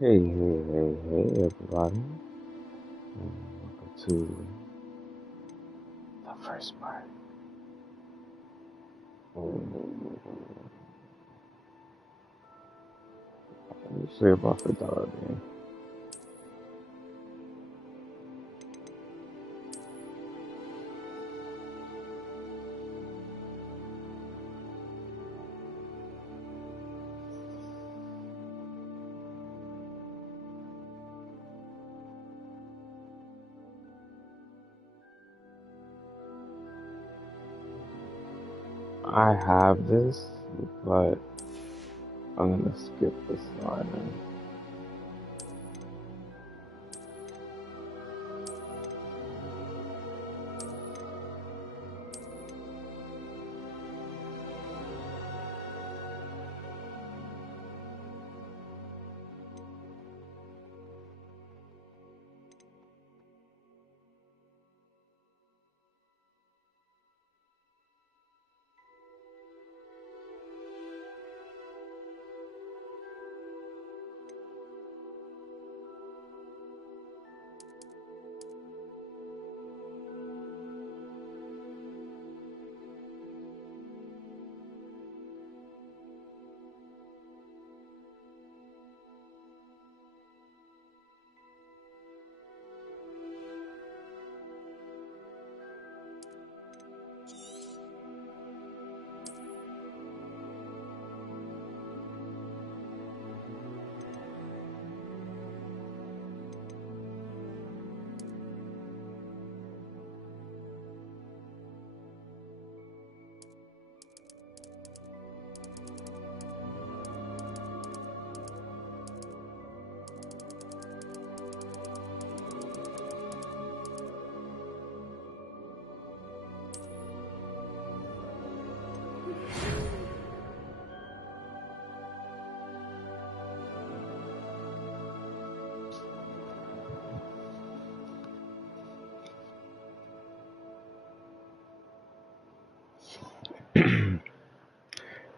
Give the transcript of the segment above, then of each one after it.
Hey, everybody. Welcome to the first part. Usually about the dog, man. I have this, but I'm gonna skip this line.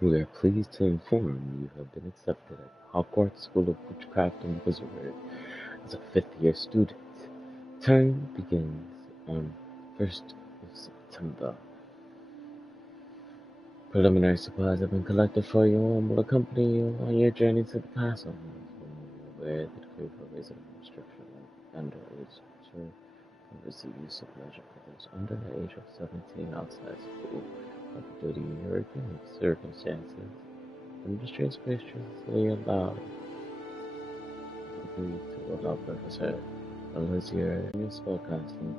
We are pleased to inform you have been accepted at Hogwarts School of Witchcraft and Wizardry as a fifth-year student. Term begins on 1st of September. Preliminary supplies have been collected for you and will accompany you on your journey to the castle. Where the decree provides a restriction on underage children covers the use of leisure for those under the age of 17 outside school. But due to European circumstances, the ministry is graciously allowed to allow Professor Alizier in spellcasting.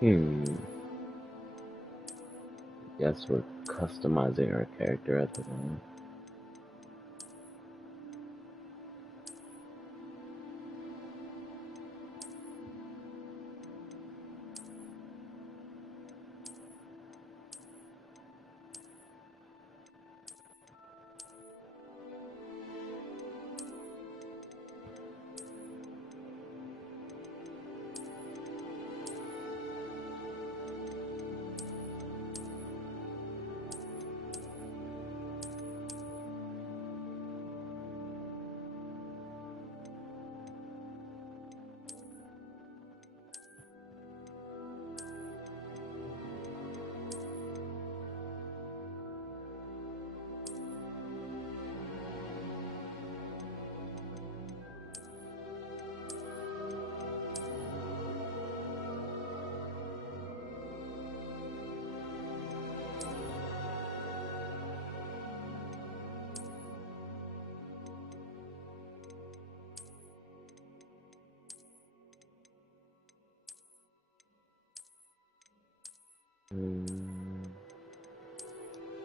Hmm. Guess we're customizing our character at the moment.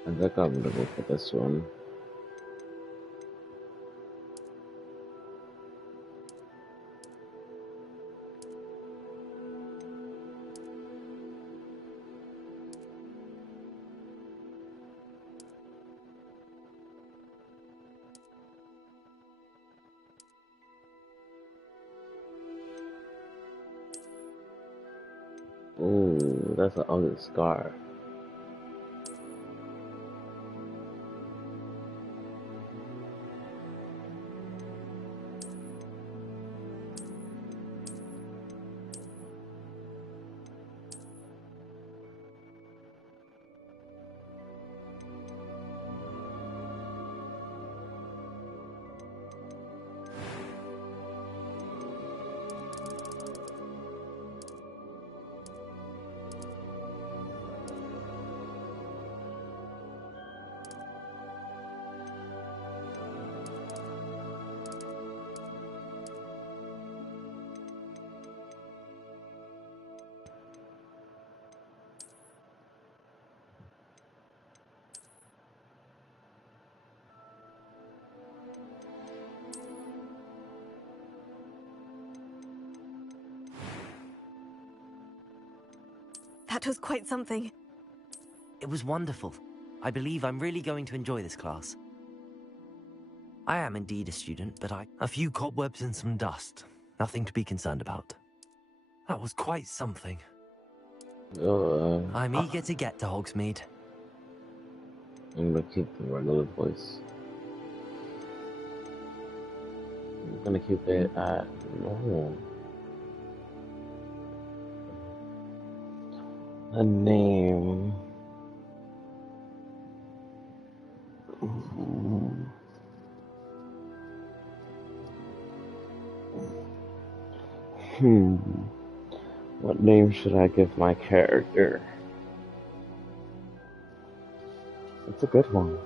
I think I'm gonna go for this one. Ooh, that's an ugly scar. That was quite something. It was wonderful. I believe I'm really going to enjoy this class. I am indeed a student, but a few cobwebs and some dust. Nothing to be concerned about. That was quite something. I'm eager to get to Hogsmeade. I'm gonna keep the regular voice. I'm gonna keep it at normal. A name. What name should I give my character? It's a good one.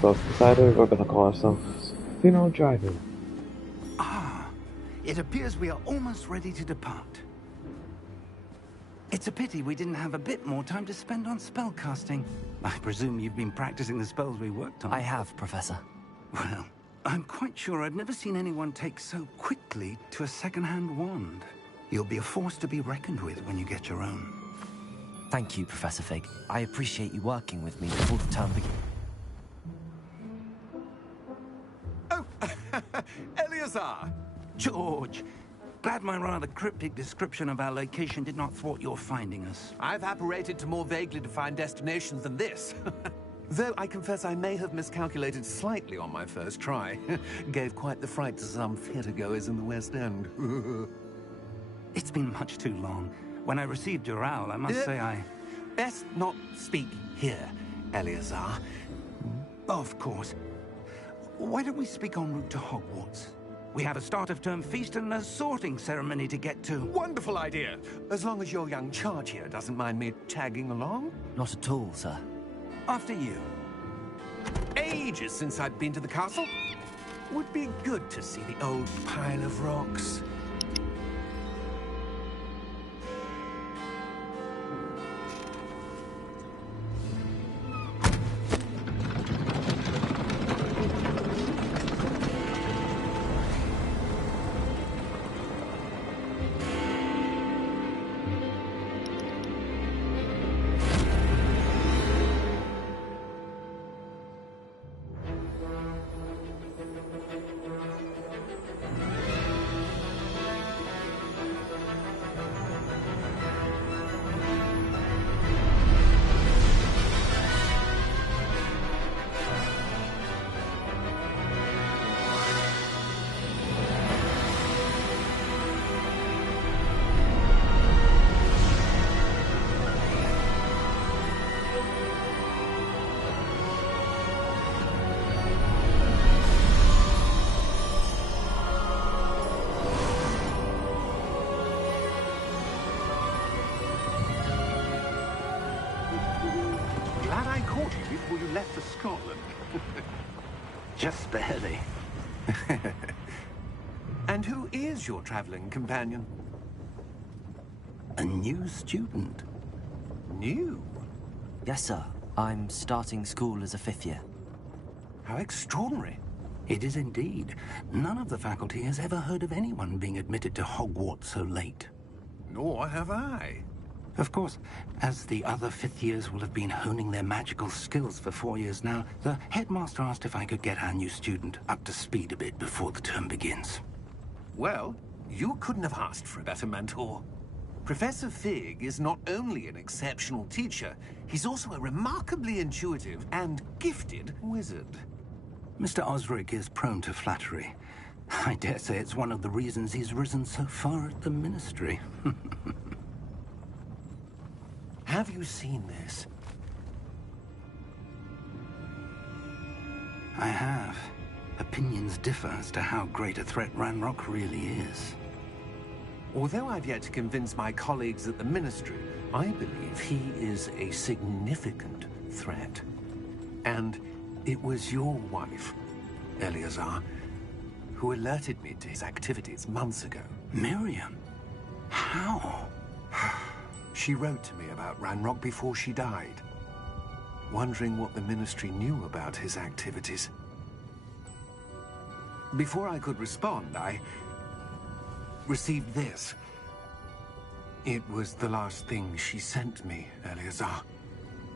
both decided we're gonna call ourselves female driver. Ah, it appears we are almost ready to depart. It's a pity we didn't have a bit more time to spend on spellcasting. I presume you've been practicing the spells we worked on. I have, Professor. Well, I'm quite sure I've never seen anyone take so quickly to a second-hand wand. You'll be a force to be reckoned with when you get your own. Thank you, Professor Fig. I appreciate you working with me before the term begins. Oh, Eleazar! George! Glad my rather cryptic description of our location did not thwart your finding us. I've apparated to more vaguely defined destinations than this. Though I confess I may have miscalculated slightly on my first try. Gave quite the fright to some theatergoers in the West End. It's been much too long. When I received your owl, I must say I... Best not speak here, Eleazar. Of course. Why don't we speak en route to Hogwarts? We have a start-of-term feast and a sorting ceremony to get to. Wonderful idea! As long as your young charge here doesn't mind me tagging along. Not at all, sir. After you. Ages since I'd been to the castle. Would be good to see the old pile of rocks. Glad I caught you before you left for Scotland. Just barely. And who is your traveling companion? A new student. New? Yes, sir. I'm starting school as a 5th year. How extraordinary. It is indeed. None of the faculty has ever heard of anyone being admitted to Hogwarts so late. Nor have I. Of course, as the other 5th years will have been honing their magical skills for 4 years now, the headmaster asked if I could get our new student up to speed a bit before the term begins. Well, you couldn't have asked for a better mentor. Professor Fig is not only an exceptional teacher, he's also a remarkably intuitive and gifted wizard. Mr. Osric is prone to flattery. I dare say it's one of the reasons he's risen so far at the Ministry. Have you seen this? I have. Opinions differ as to how great a threat Ranrock really is. Although I've yet to convince my colleagues at the Ministry, I believe he is a significant threat. And it was your wife, Eleazar, who alerted me to his activities months ago. Miriam? How? She wrote to me about Ranrock before she died, wondering what the Ministry knew about his activities. Before I could respond, I received this. It was the last thing she sent me, Eleazar.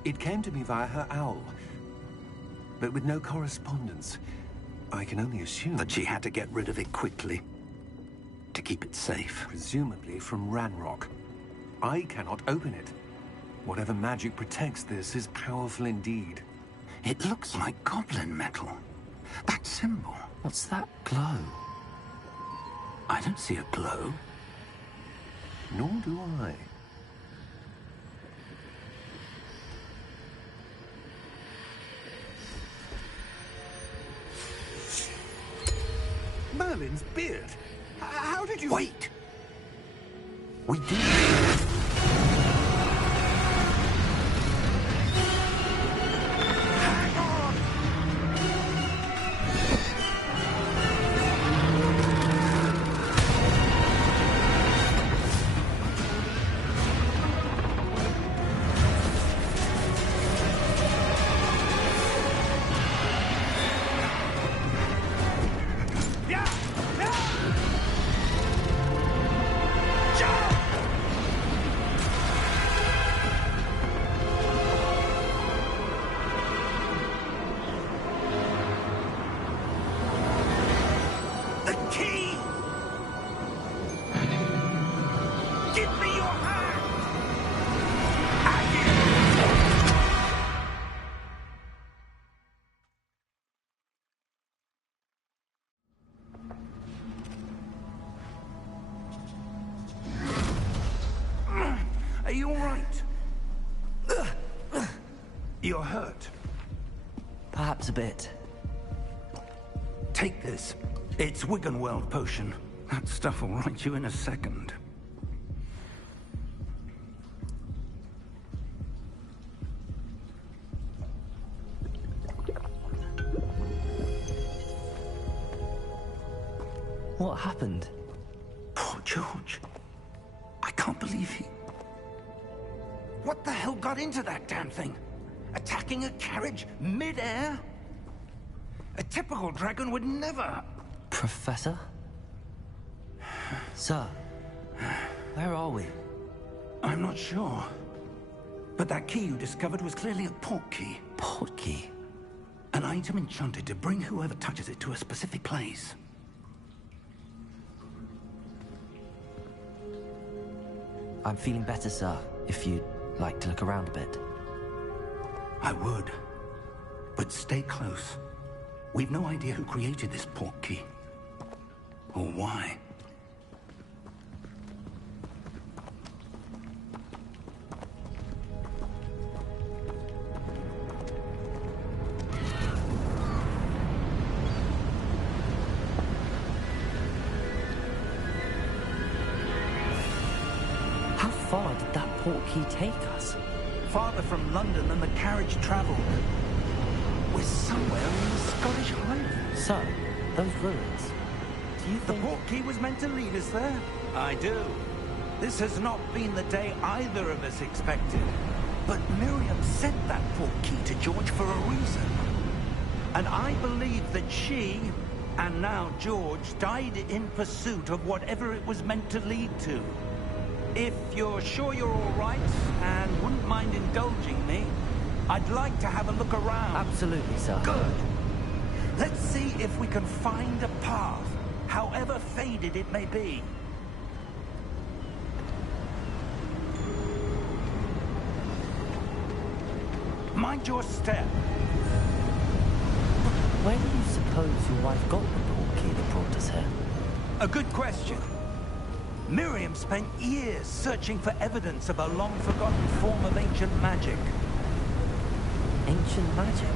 It came to me via her owl, but with no correspondence. I can only assume That she had to get rid of it quickly, to keep it safe. presumably from Ranrock. I cannot open it. Whatever magic protects this is powerful indeed. It looks like goblin metal. That symbol. What's that glow? I don't see a glow. Nor do I. Merlin's beard. How did you... Wait! We did. Hang on! You're hurt. Perhaps a bit. Take this. It's Wiggenweld potion. That stuff will right you in a second. What happened? Poor George. I can't believe he... What the hell got into that damn thing? Attacking a carriage mid-air? A typical dragon would never... Professor? Sir, where are we? I'm not sure. But that key you discovered was clearly a port key. Port key? An item enchanted to bring whoever touches it to a specific place. I'm feeling better, sir, if you'd like to look around a bit. I would. But stay close. We've no idea who created this port key. Or why. How far did that port key take us? Farther from London than the carriage traveled. We're somewhere in the Scottish Highlands. Sir, those ruins. Do you The think... port key was meant to lead us there? I do. This has not been the day either of us expected. But Miriam sent that port key to George for a reason. And I believe that she, and now George, died in pursuit of whatever it was meant to lead to. If you're sure you're all right, and wouldn't mind indulging me, I'd like to have a look around. Absolutely, sir. Good. Let's see if we can find a path, however faded it may be. Mind your step. Where do you suppose your wife got the port key that brought us here? A good question. Miriam spent years searching for evidence of a long-forgotten form of ancient magic. Ancient magic?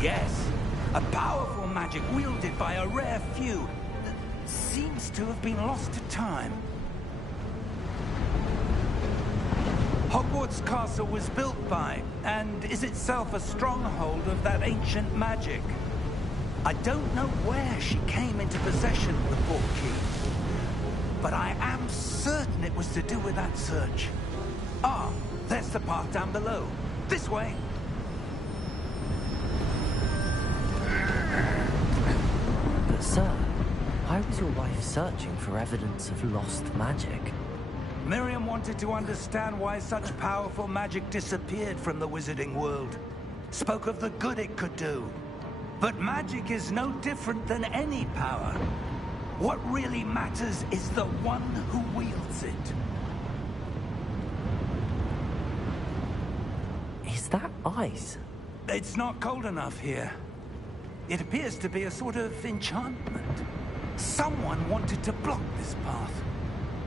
Yes, a powerful magic wielded by a rare few that seems to have been lost to time. Hogwarts Castle was built by, and is itself a stronghold of that ancient magic. I don't know where she came into possession of the port key, but I am certain it was to do with that search. Ah, there's the path down below. This way. But sir, why was your wife searching for evidence of lost magic? Miriam wanted to understand why such powerful magic disappeared from the wizarding world. Spoke of the good it could do. But magic is no different than any power. What really matters is the one who wields it. Is that ice? It's not cold enough here. It appears to be a sort of enchantment. Someone wanted to block this path.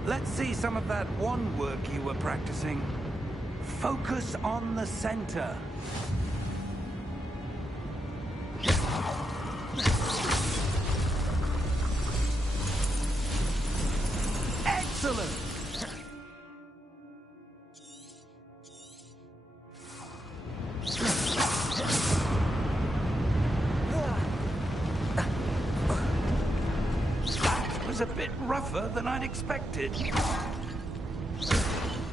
Let's see some of that wand work you were practicing. Focus on the center. Excellent! That was a bit rougher than I'd expected.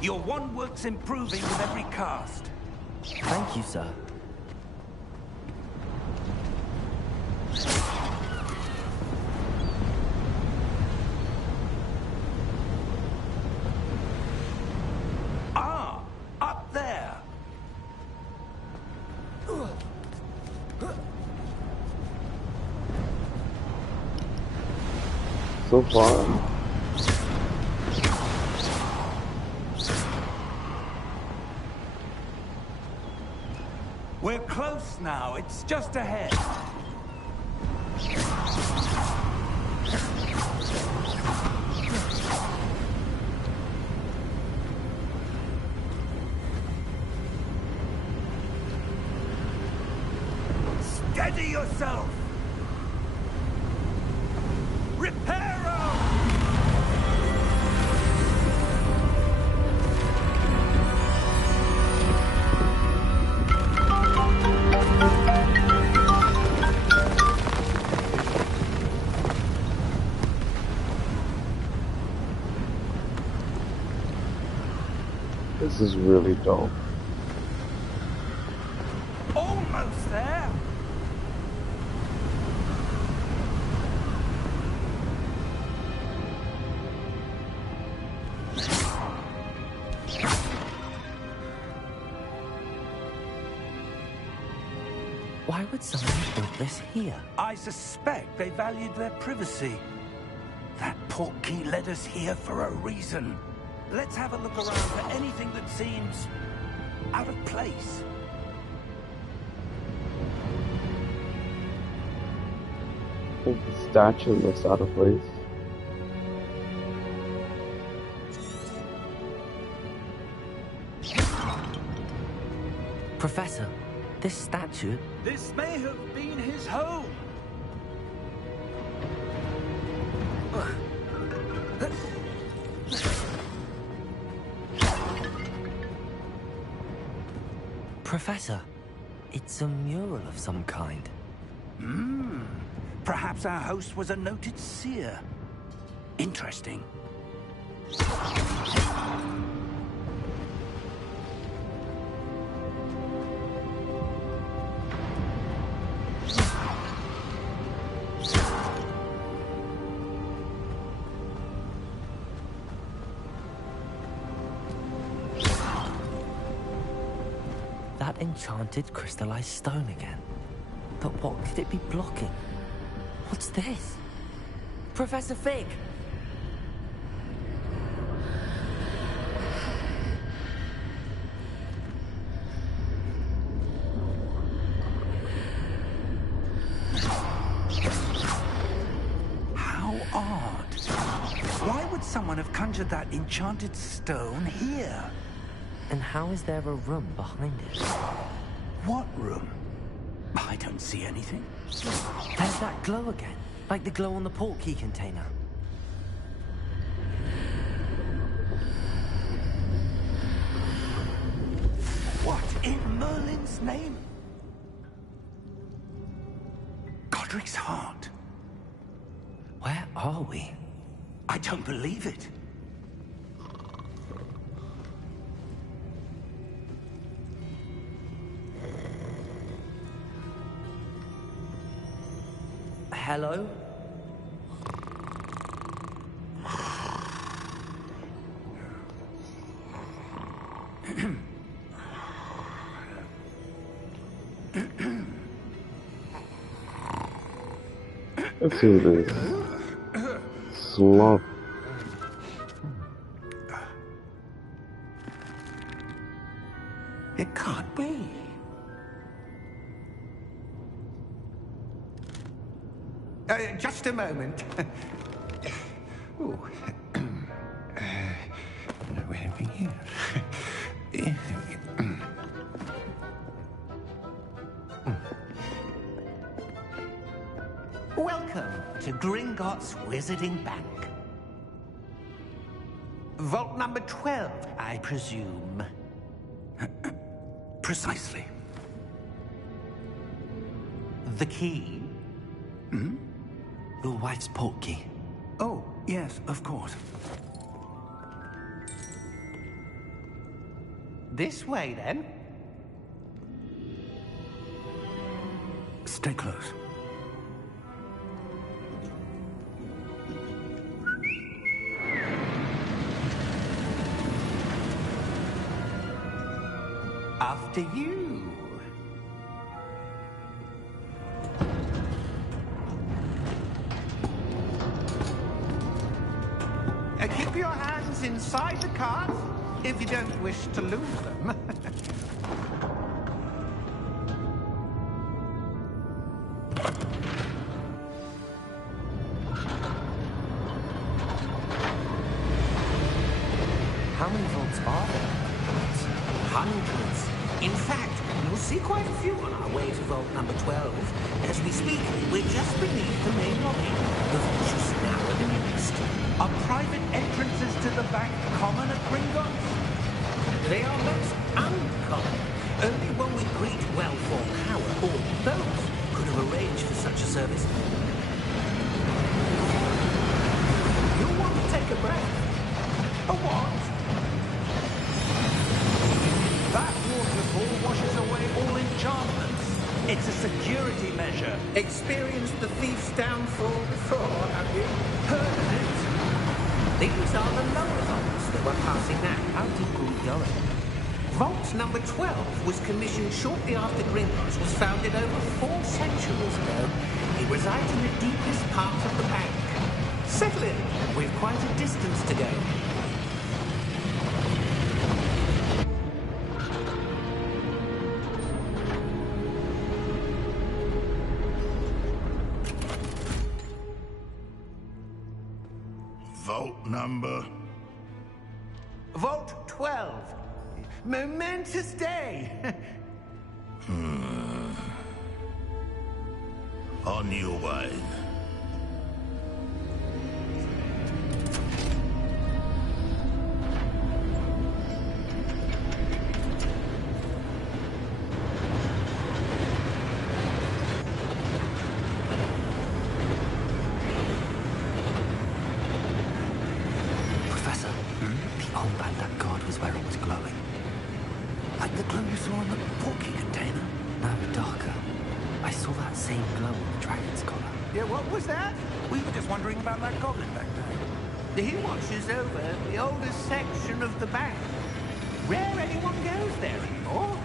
Your wand work's improving with every cast. Thank you, sir. Ah, up there. So far, We're close now. It's just ahead. Steady yourself! Reparo! This is really dope. Almost there! Why would someone build this here? I suspect they valued their privacy. That portkey led us here for a reason. Let's have a look around for anything that seems out of place. I think the statue looks out of place. Professor, this statue... This may have been his home. Professor, it's a mural of some kind. Perhaps our host was a noted seer. Interesting. That enchanted crystallized stone again. But what could it be blocking? What's this? Professor Fig! How odd. Why would someone have conjured that enchanted stone here? And how is there a room behind it? What room? I don't see anything. There's that glow again, like the glow on the portkey container. What in Merlin's name? Godric's heart. Where are we? I don't believe it. Hello? Let's see this. Slump. It can't be. Just a moment. Ooh. Where are we here? Welcome to Gringotts Wizarding Bank. Vault number 12, I presume. Precisely. The key? Your wife's portkey. Oh, yes, of course. This way, then. Stay close. After you. Keep your hands inside the cart if you don't wish to lose them. How many vaults are there? Hundreds. In fact, you'll see quite a few on our way to vault number 12. As we speak, we're just beneath the main lobby. The vault you see now are the newest. Are private entrances to the bank common at Gringotts? They are most uncommon. Only one with great wealth or power, or both, could have arranged for such a service. You'll want to take a breath. A what? That waterfall washes away all enchantments. It's a security measure. Experienced the thief's downfall before, have you? Heard of it? These are the lower vaults that we're passing now. How deep are we going? Vault number 12 was commissioned shortly after Gringotts was founded over 4 centuries ago. It resides in the deepest part of the bank. Settle in. We've quite a distance to go. Vault number? Vault 12. Momentous day. On your way. Professor, the old Bandat guard was where it was glowing. Like the glow you saw in the porky container? No, darker. I saw that same glow on the dragon's collar. Yeah, what was that? We were just wondering about that goblin back there. He watches over the oldest section of the bank. Rare anyone goes there anymore.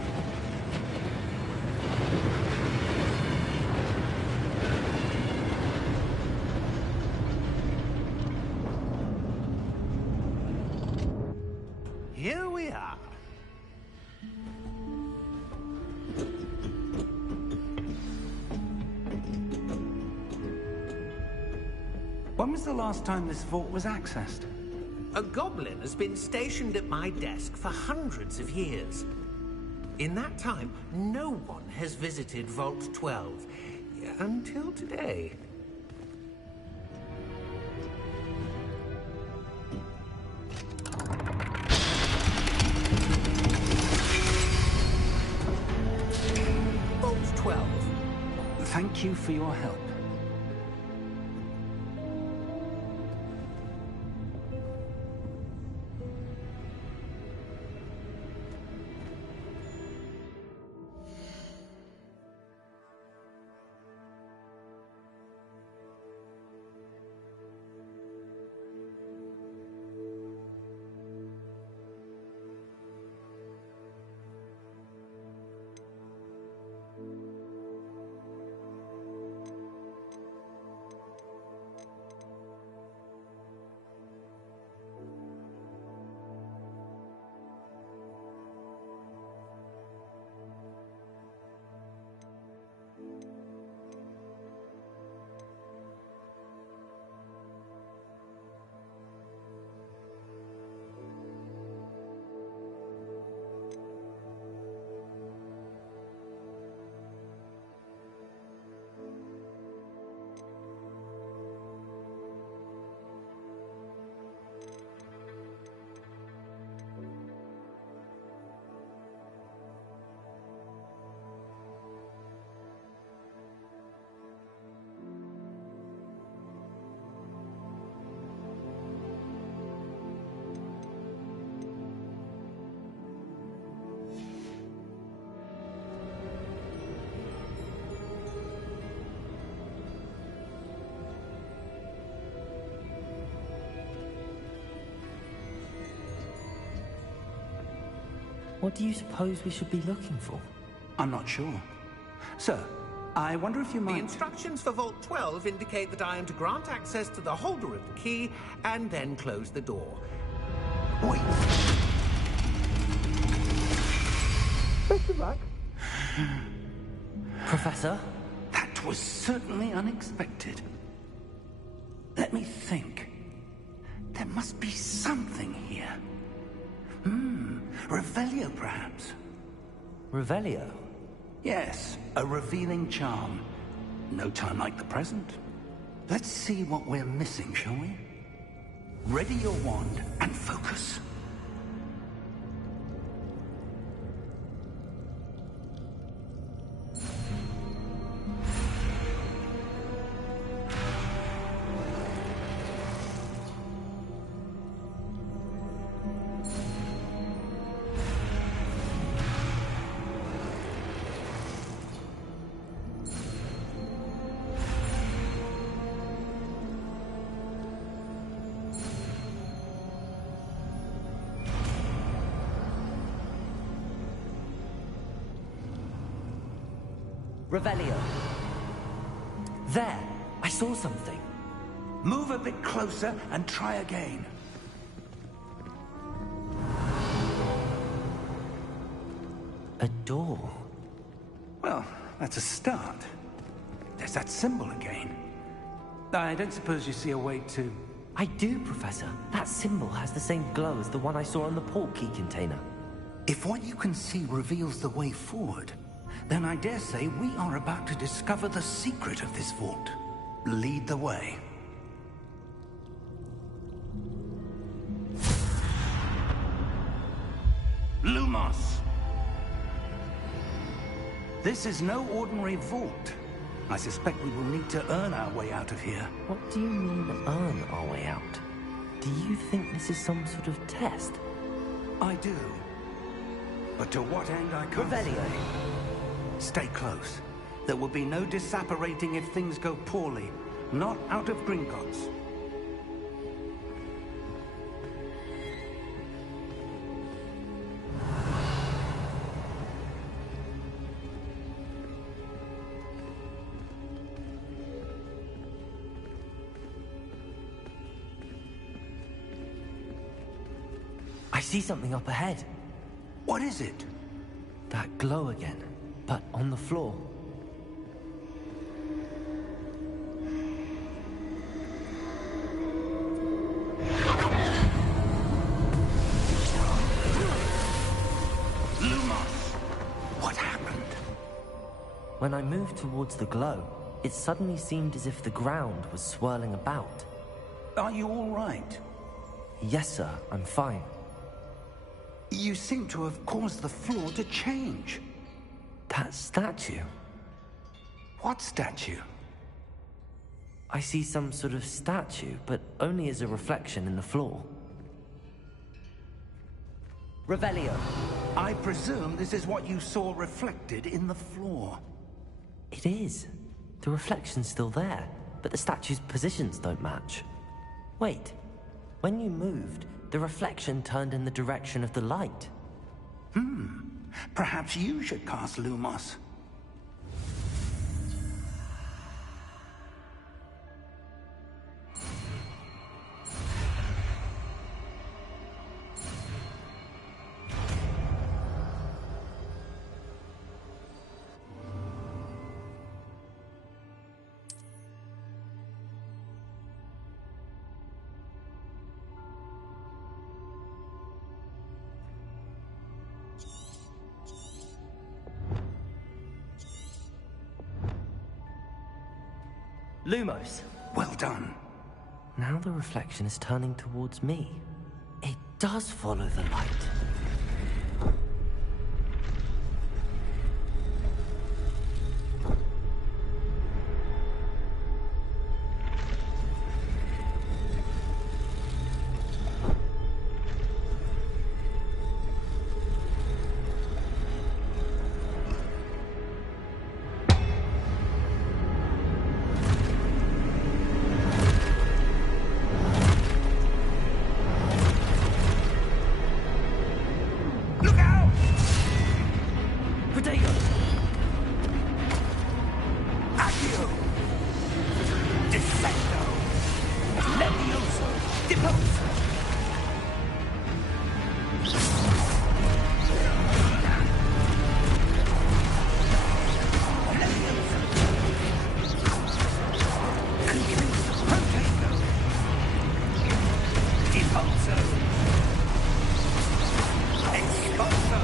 Here we are. When was the last time this vault was accessed? A goblin has been stationed at my desk for hundreds of years. In that time, no one has visited Vault 12. Until today. Vault 12. Thank you for your help. What do you suppose we should be looking for? I'm not sure. Sir, I wonder if you The might... instructions for Vault 12 indicate that I am to grant access to the holder of the key and then close the door. Wait. Best of luck. Professor? That was certainly unexpected. Let me think. There must be something here. Revelio, perhaps. Revelio? Yes, a revealing charm. No time like the present. Let's see what we're missing, shall we? Ready your wand and focus. Revelio. There! I saw something. Move a bit closer and try again. A door. Well, that's a start. There's that symbol again. I don't suppose you see a way to... I do, Professor. That symbol has the same glow as the one I saw on the port key container. If what you can see reveals the way forward, then I dare say we are about to discover the secret of this vault. Lead the way. Lumos! This is no ordinary vault. I suspect we will need to earn our way out of here. What do you mean, earn our way out? Do you think this is some sort of test? I do. But to what end I can't Revelio. say. Stay close. There will be no disapparating if things go poorly. Not out of Gringotts. I see something up ahead. What is it? That glow again, but on the floor. Lumos! What happened? When I moved towards the glow, it suddenly seemed as if the ground was swirling about. Are you all right? Yes, sir, I'm fine. You seem to have caused the floor to change. That statue. What statue? I see some sort of statue, but only as a reflection in the floor. Revelio. I presume this is what you saw reflected in the floor. It is. The reflection's still there, but the statue's positions don't match. Wait. When you moved, the reflection turned in the direction of the light. Perhaps you should cast Lumos. Lumos. Well done. Now the reflection is turning towards me. It does follow the light. Expulso!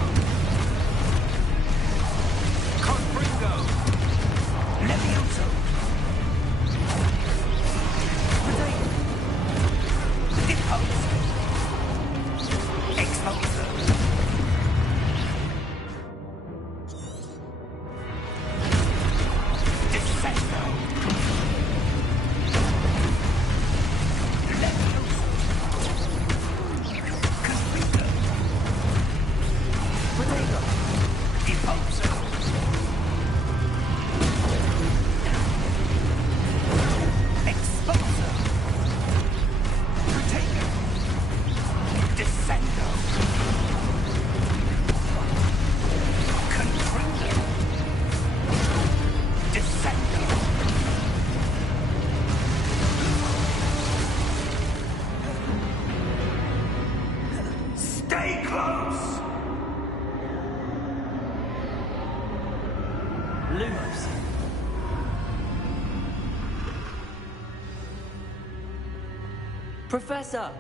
Professor!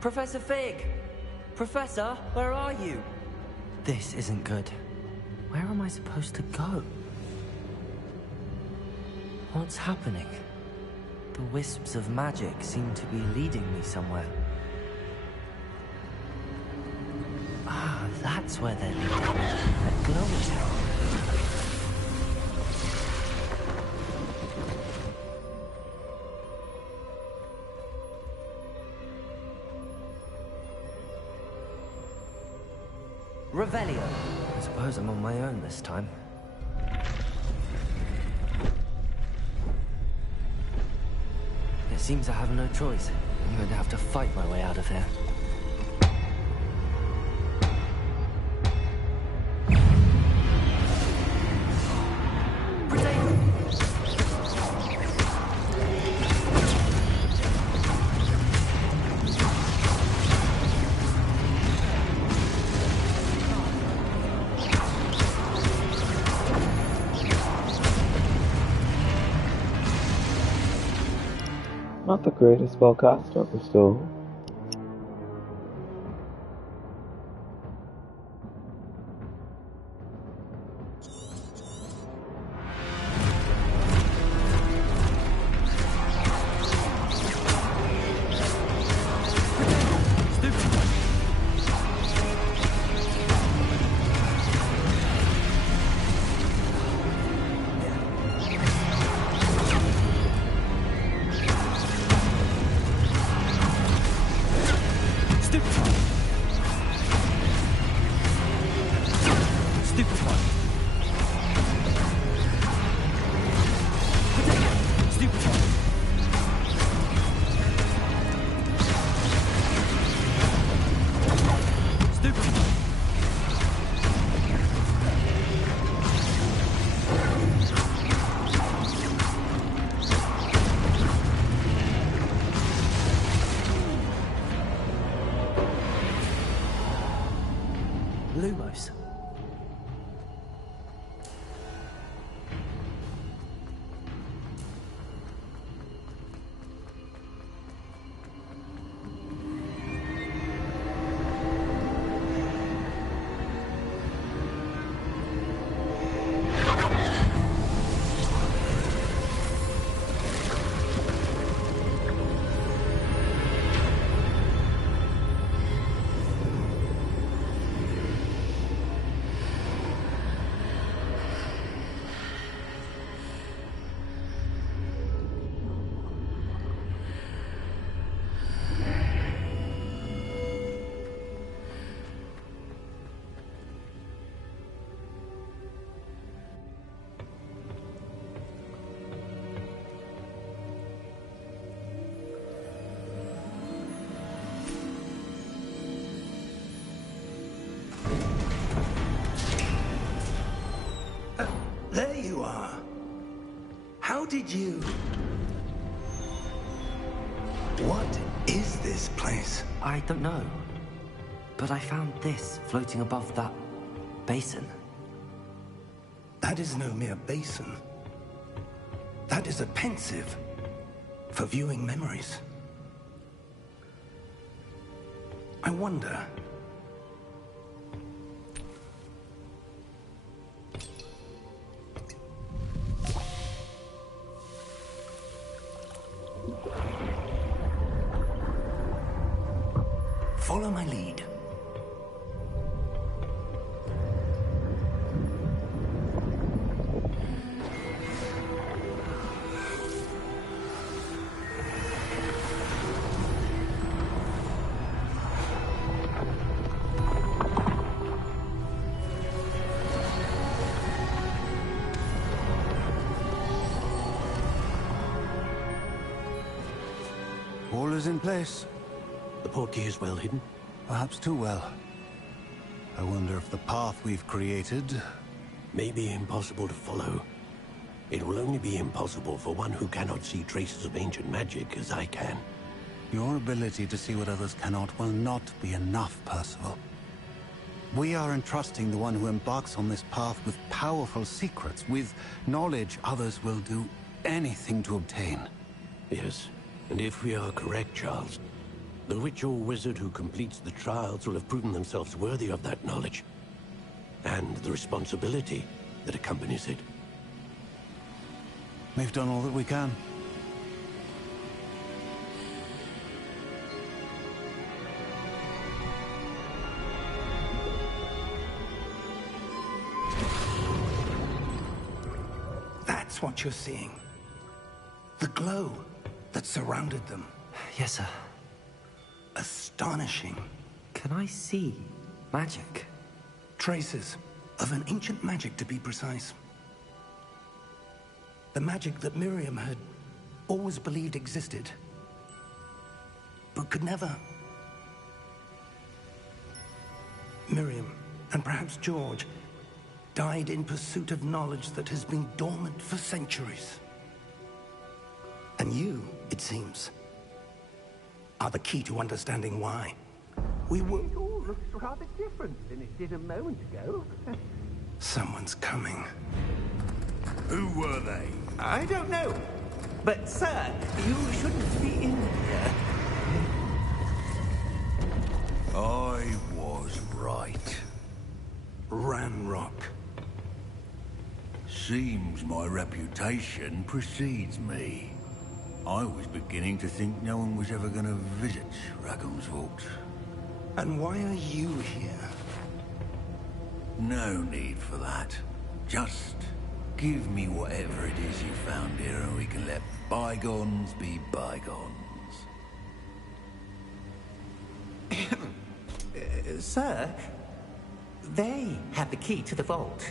Professor Fig! Professor, where are you? This isn't good. Where am I supposed to go? What's happening? The wisps of magic seem to be leading me somewhere. Ah, that's where they're leading. A glowing tower. Revelio. I suppose I'm on my own this time. It seems I have no choice. I'm going to have to fight my way out of here. Not the greatest spellcaster, but still. Lumos. There you are. How did you... What is this place? I don't know. But I found this floating above that basin. That is no mere basin. That is a pensive for viewing memories. I wonder... Follow my lead. All is in place. The portkey is well hidden. Perhaps too well. I wonder if the path we've created... May be impossible to follow. It will only be impossible for one who cannot see traces of ancient magic as I can. Your ability to see what others cannot will not be enough, Percival. We are entrusting the one who embarks on this path with powerful secrets, with knowledge others will do anything to obtain. Yes, and if we are correct, Charles, The witch or wizard who completes the trials will have proven themselves worthy of that knowledge, and the responsibility that accompanies it. We've done all that we can. That's what you're seeing. The glow that surrounded them. Yes, sir. Astonishing. Can I see magic? Traces of an ancient magic, to be precise. The magic that Miriam had always believed existed, but could never. Miriam, and perhaps George, died in pursuit of knowledge that has been dormant for centuries. And you, it seems, are the key to understanding why. We were... It all looks rather different than it did a moment ago. Someone's coming. Who were they? I don't know. But, sir, you shouldn't be in here. I was right. Ranrock. Seems my reputation precedes me. I was beginning to think no one was ever going to visit Rackham's Vault. And why are you here? No need for that. Just give me whatever it is you found here and we can let bygones be bygones. Sir, they have the key to the vault.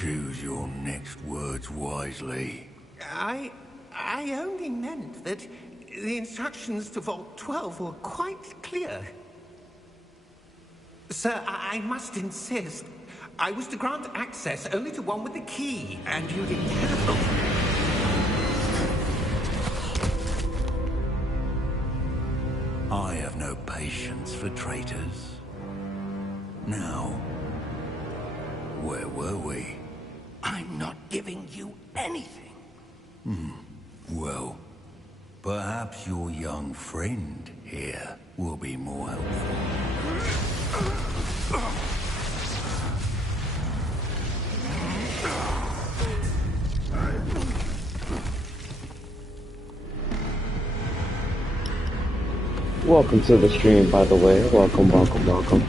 Choose your next words wisely. I only meant that the instructions to Vault 12 were quite clear. Sir, I must insist. I was to grant access only to one with the key, and you didn't have it. I have no patience for traitors. Now, where were we? I'm not giving you anything. Well, perhaps your young friend here will be more helpful. Welcome to the stream, by the way. Welcome, welcome, welcome.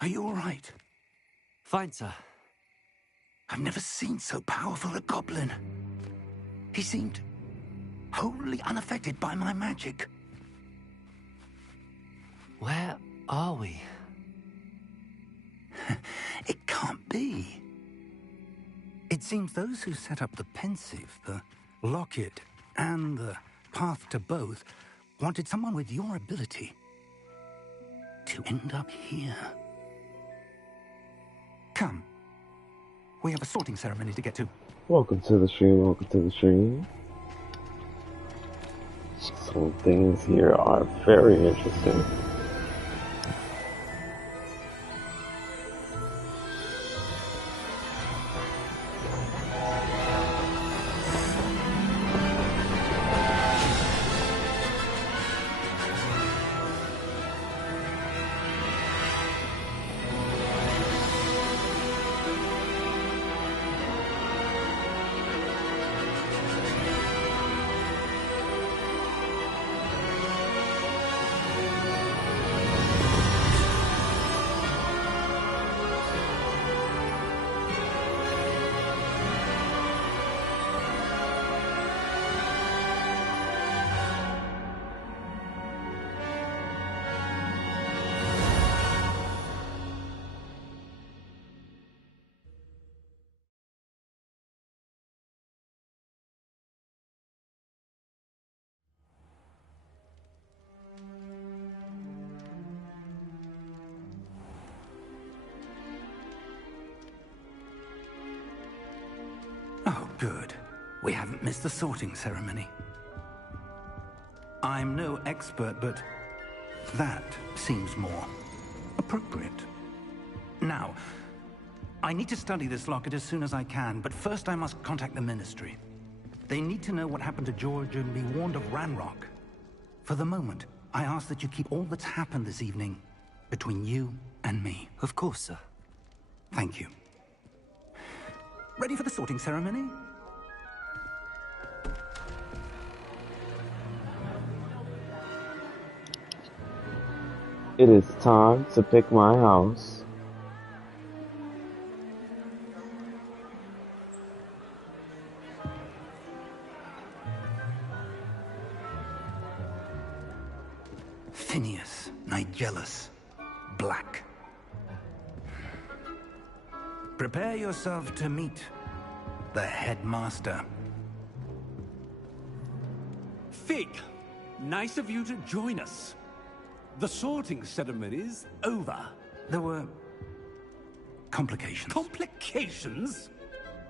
Are you all right? Fine, sir. I've never seen so powerful a goblin. He seemed wholly unaffected by my magic. Where are we? It can't be. It seems those who set up the pensive, the locket, and the path to both wanted someone with your ability to end up here. Come. We have a sorting ceremony to get to. Welcome to the stream, welcome to the stream. Some things here are very interesting. Good. We haven't missed the sorting ceremony. I'm no expert, but that seems more appropriate. Now, I need to study this locket as soon as I can, but first I must contact the Ministry. They need to know what happened to George and be warned of Ranrock. For the moment, I ask that you keep all that's happened this evening between you and me. Of course, sir. Thank you. Ready for the sorting ceremony? It is time to pick my house. Phineas, Nigellus, Black. Prepare yourself to meet the headmaster. Fig, nice of you to join us. The sorting ceremony's over. There were complications. Complications?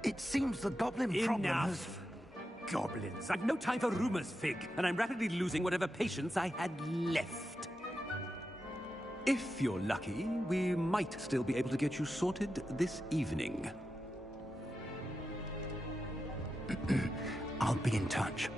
It seems the goblin problem has... Enough! Goblins. I've no time for rumors, Fig, and I'm rapidly losing whatever patience I had left. If you're lucky, we might still be able to get you sorted this evening. I'll be in touch.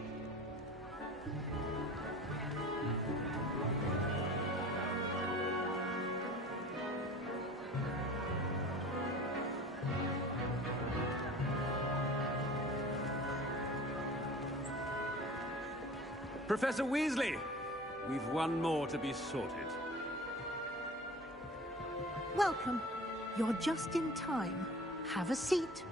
Professor Weasley, we've one more to be sorted. Welcome. You're just in time. Have a seat.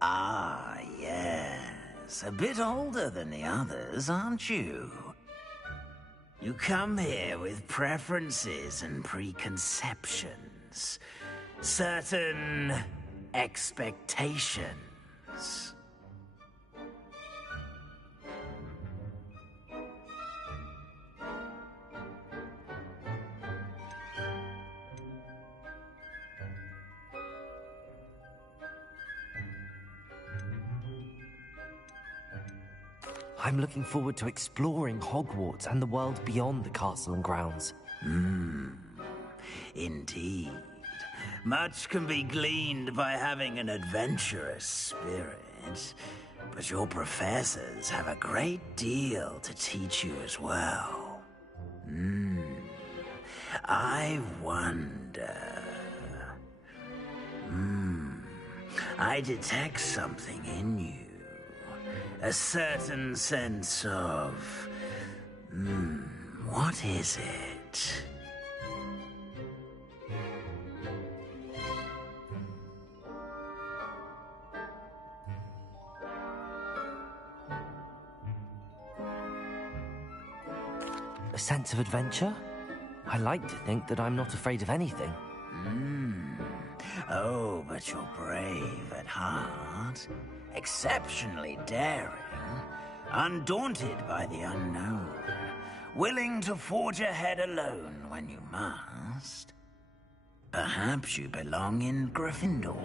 Ah, yes. A bit older than the others, aren't you? You come here with preferences and preconceptions. Certain expectations. I'm looking forward to exploring Hogwarts and the world beyond the castle and grounds. Indeed. Much can be gleaned by having an adventurous spirit, but your professors have a great deal to teach you as well. I wonder... I detect something in you. A certain sense of... what is it? A sense of adventure? I like to think that I'm not afraid of anything. Oh, but you're brave at heart. Exceptionally daring. Undaunted by the unknown. Willing to forge ahead alone when you must. Perhaps you belong in Gryffindor.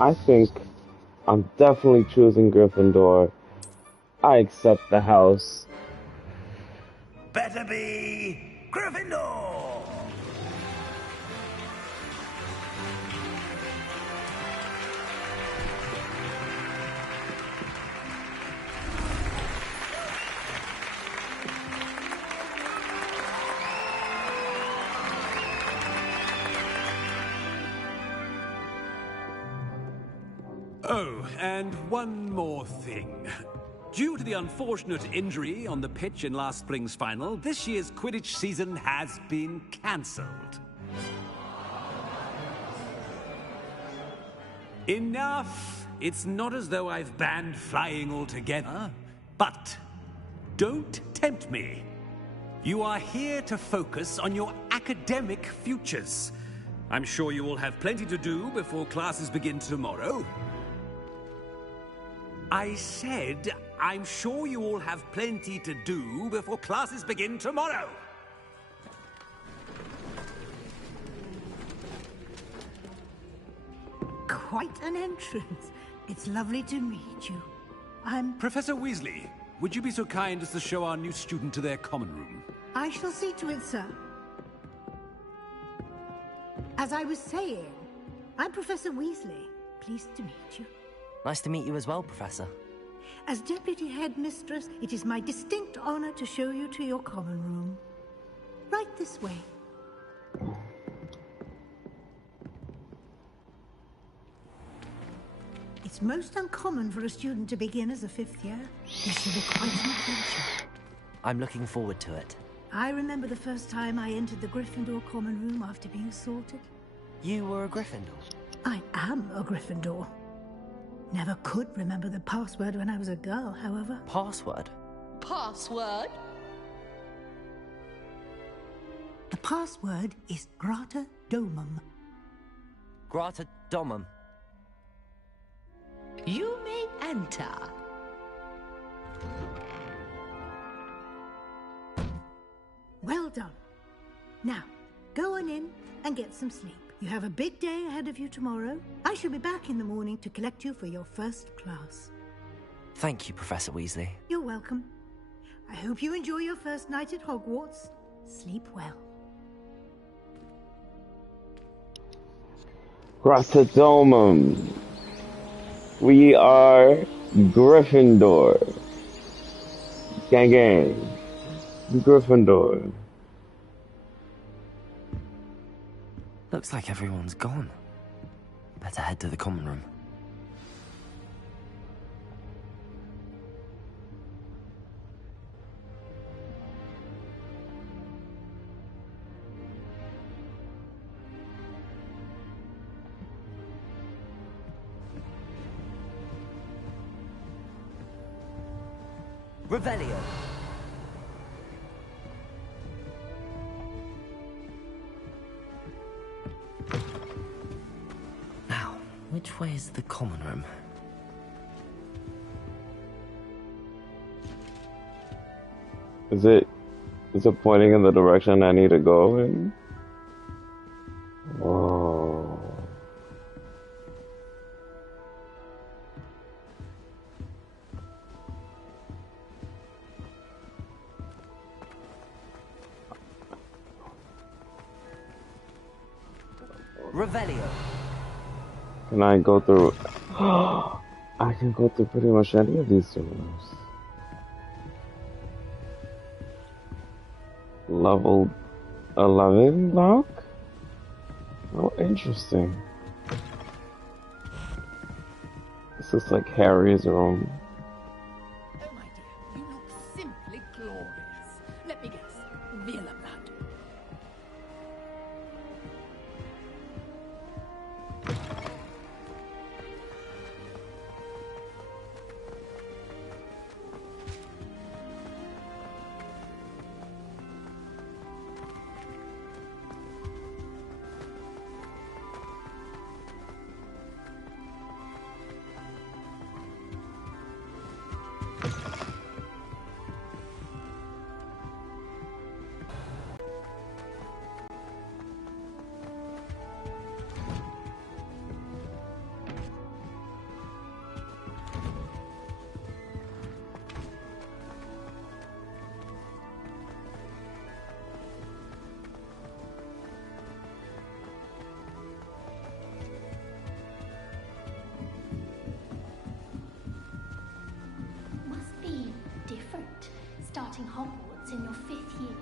I think I'm definitely choosing Gryffindor. I accept the house. Better be Gryffindor! Oh, and one more thing. Due to the unfortunate injury on the pitch in last spring's final, this year's Quidditch season has been cancelled. Enough! It's not as though I've banned flying altogether, but don't tempt me. You are here to focus on your academic futures. I'm sure you will have plenty to do before classes begin tomorrow. I said, I'm sure you all have plenty to do before classes begin tomorrow. Quite an entrance. It's lovely to meet you. I'm... Professor Weasley, would you be so kind as to show our new student to their common room? I shall see to it, sir. As I was saying, I'm Professor Weasley. Pleased to meet you. Nice to meet you as well, Professor. As Deputy Headmistress, it is my distinct honor to show you to your common room. Right this way. It's most uncommon for a student to begin as a 5th year. This should be quite an adventure. I'm looking forward to it. I remember the first time I entered the Gryffindor common room after being assaulted. You were a Gryffindor? I am a Gryffindor. Never could remember the password when I was a girl, however. Password? Password? The password is Grata Domum. Grata Domum. You may enter. Well done. Now, go on in and get some sleep. You have a big day ahead of you tomorrow. I shall be back in the morning to collect you for your first class. Thank you, Professor Weasley. You're welcome. I hope you enjoy your first night at Hogwarts. Sleep well. Gratadomum. We are Gryffindor. Gang gang. Gryffindor. Looks like everyone's gone. Better head to the common room. Revelio. Now, which way is the common room? Is it pointing in the direction I need to go in? Oh. Revelio. Can I go through? I can go through pretty much any of these doors. Level 11 lock? Oh, interesting. This is like Harry's room. Oh, my dear, you look simply glorious. Let me guess, Villa blood. Starting Hogwarts in your 5th year.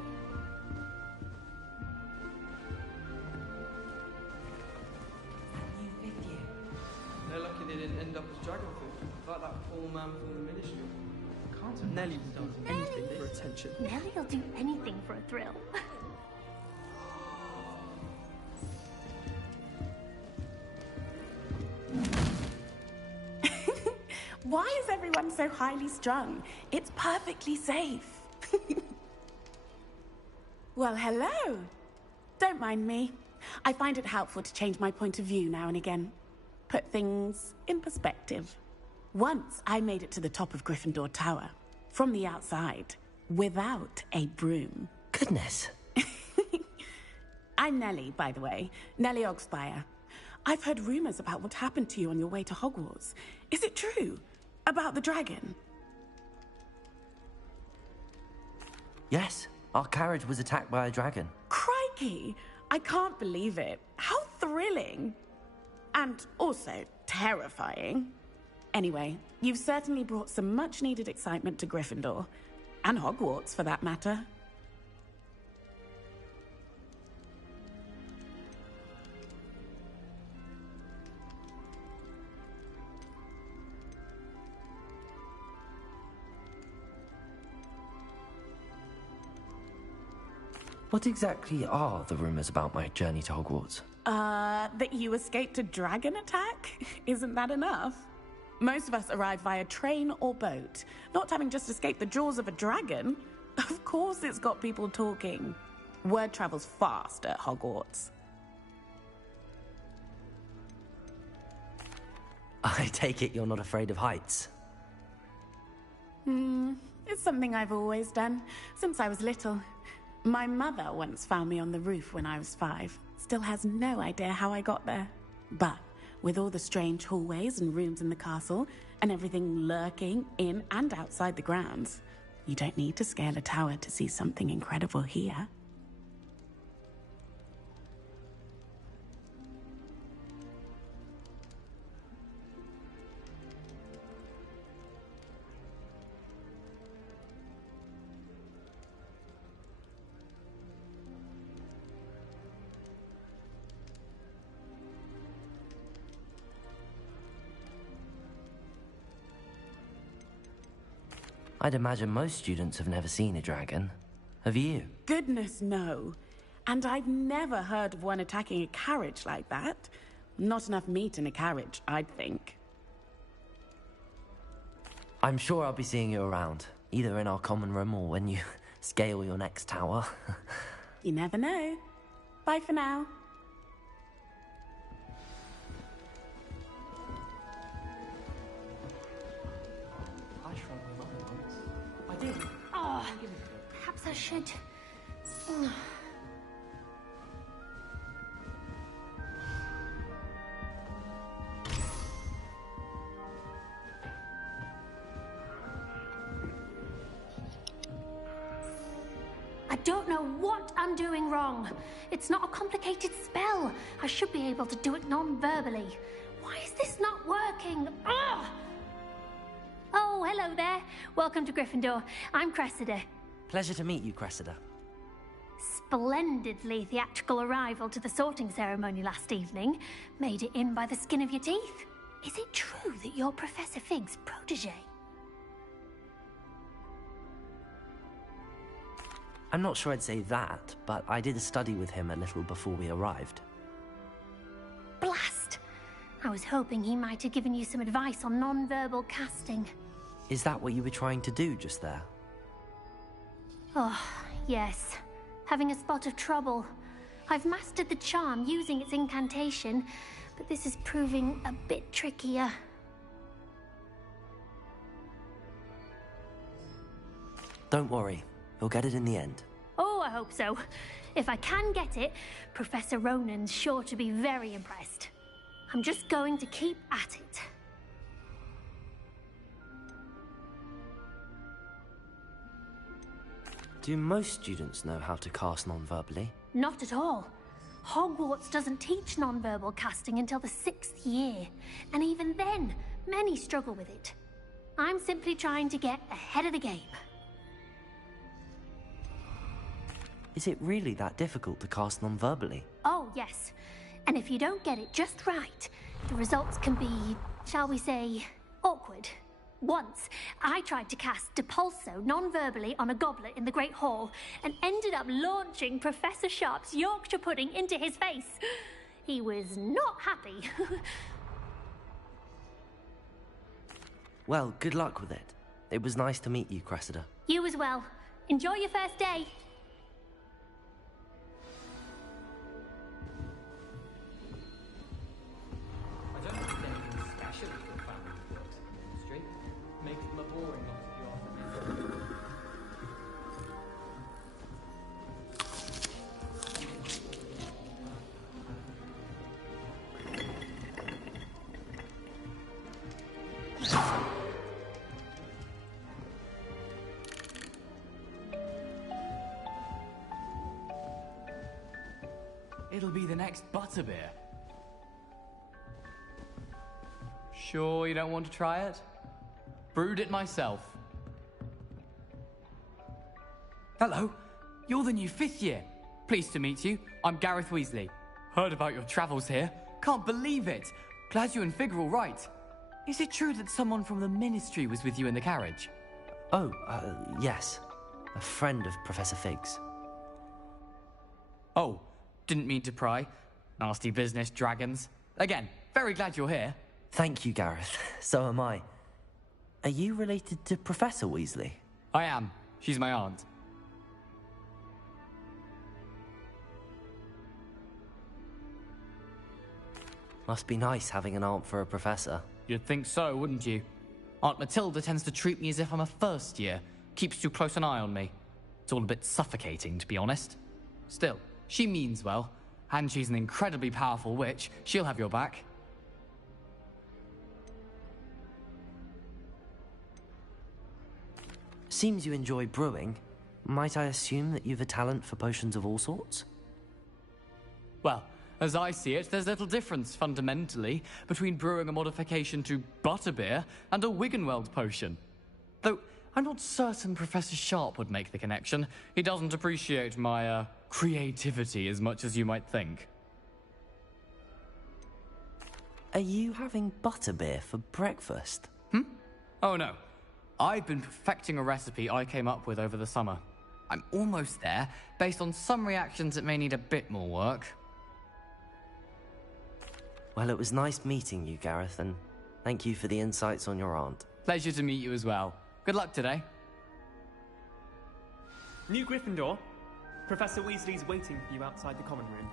New 5th year. They're lucky they didn't end up as dragon food, like that poor man from the ministry. Can't Nelly will do anything for attention. Nelly will do anything for a thrill. Why is everyone so highly strung? It's perfectly safe. Well, hello. Don't mind me. I find it helpful to change my point of view now and again. Put things in perspective. Once I made it to the top of Gryffindor Tower, from the outside, without a broom. Goodness. I'm Nellie, by the way. Nellie Ogspire. I've heard rumors about what happened to you on your way to Hogwarts. Is it true? About the dragon? Yes, our carriage was attacked by a dragon. Crikey! I can't believe it. How thrilling! And also terrifying. Anyway, you've certainly brought some much-needed excitement to Gryffindor. And Hogwarts, for that matter. What exactly are the rumors about my journey to Hogwarts? That you escaped a dragon attack? Isn't that enough? Most of us arrive via train or boat, not having just escaped the jaws of a dragon. Of course it's got people talking. Word travels fast at Hogwarts. I take it you're not afraid of heights. It's something I've always done, since I was little. My mother once found me on the roof when I was 5. Still has no idea how I got there. But with all the strange hallways and rooms in the castle, and everything lurking in and outside the grounds, you don't need to scale a tower to see something incredible here. I'd imagine most students have never seen a dragon. Have you? Goodness, no. And I've never heard of one attacking a carriage like that. Not enough meat in a carriage, I'd think. I'm sure I'll be seeing you around, either in our common room or when you scale your next tower. You never know. Bye for now. Oh, perhaps I should. I don't know what I'm doing wrong. It's not a complicated spell. I should be able to do it non-verbally. Why is this not working? Ugh! Oh, hello there. Welcome to Gryffindor. I'm Cressida. Pleasure to meet you, Cressida. Splendidly theatrical arrival to the sorting ceremony last evening. Made it in by the skin of your teeth. Is it true that you're Professor Fig's protege? I'm not sure I'd say that, but I did a study with him a little before we arrived. Blast! I was hoping he might have given you some advice on non-verbal casting. Is that what you were trying to do just there? Oh, yes. Having a spot of trouble. I've mastered the charm using its incantation, but this is proving a bit trickier. Don't worry, you'll get it in the end. Oh, I hope so. If I can get it, Professor Ronan's sure to be very impressed. I'm just going to keep at it. Do most students know how to cast non-verbally? Not at all. Hogwarts doesn't teach non-verbal casting until the 6th year, and even then, many struggle with it. I'm simply trying to get ahead of the game. Is it really that difficult to cast non-verbally? Oh, yes. And if you don't get it just right, the results can be, shall we say, awkward. Once, I tried to cast Depulso non-verbally on a goblet in the Great Hall and ended up launching Professor Sharp's Yorkshire pudding into his face. He was not happy. Well, good luck with it. It was nice to meet you, Cressida. You as well. Enjoy your first day. it'll be the next butterbeer. Sure you don't want to try it? Brewed it myself. Hello, you're the new 5th year. Pleased to meet you. I'm Gareth Weasley. Heard about your travels here. Can't believe it. Glad you and Fig are all right. Is it true that someone from the Ministry was with you in the carriage? Oh, yes. A friend of Professor Fig's. Oh, didn't mean to pry. Nasty business, dragons. Again, very glad you're here. Thank you, Gareth. So am I. Are you related to Professor Weasley? I am. She's my aunt. Must be nice having an aunt for a professor. You'd think so, wouldn't you? Aunt Matilda tends to treat me as if I'm a first year. Keeps too close an eye on me. It's all a bit suffocating, to be honest. Still, she means well. And she's an incredibly powerful witch. She'll have your back. Seems you enjoy brewing. Might I assume that you've a talent for potions of all sorts? Well, as I see it, there's little difference, fundamentally, between brewing a modification to butterbeer and a Wiggenweld potion. Though, I'm not certain Professor Sharp would make the connection. He doesn't appreciate my, creativity as much as you might think. Are you having butterbeer for breakfast? Oh no. I've been perfecting a recipe I came up with over the summer. I'm almost there. Based on some reactions, it may need a bit more work. Well, it was nice meeting you, Gareth, and thank you for the insights on your aunt. Pleasure to meet you as well. Good luck today. New Gryffindor. Professor Weasley's waiting for you outside the common room.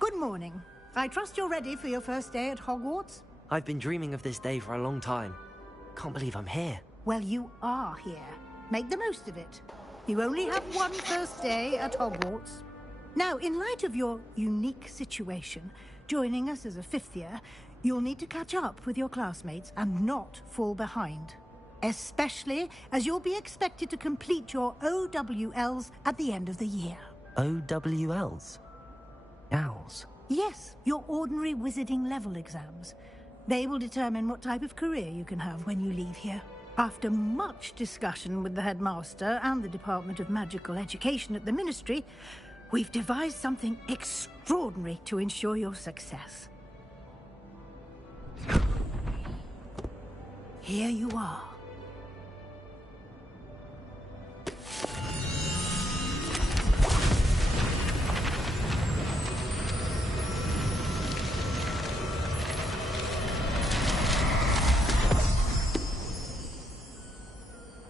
Good morning. I trust you're ready for your first day at Hogwarts? I've been dreaming of this day for a long time. Can't believe I'm here. Well, you are here. Make the most of it. You only have one first day at Hogwarts. Now, in light of your unique situation, joining us as a 5th year, you'll need to catch up with your classmates and not fall behind. Especially as you'll be expected to complete your OWLs at the end of the year. OWLs? Owls? Yes, your ordinary wizarding level exams. They will determine what type of career you can have when you leave here. After much discussion with the headmaster and the Department of Magical Education at the Ministry, we've devised something extraordinary to ensure your success. Here you are.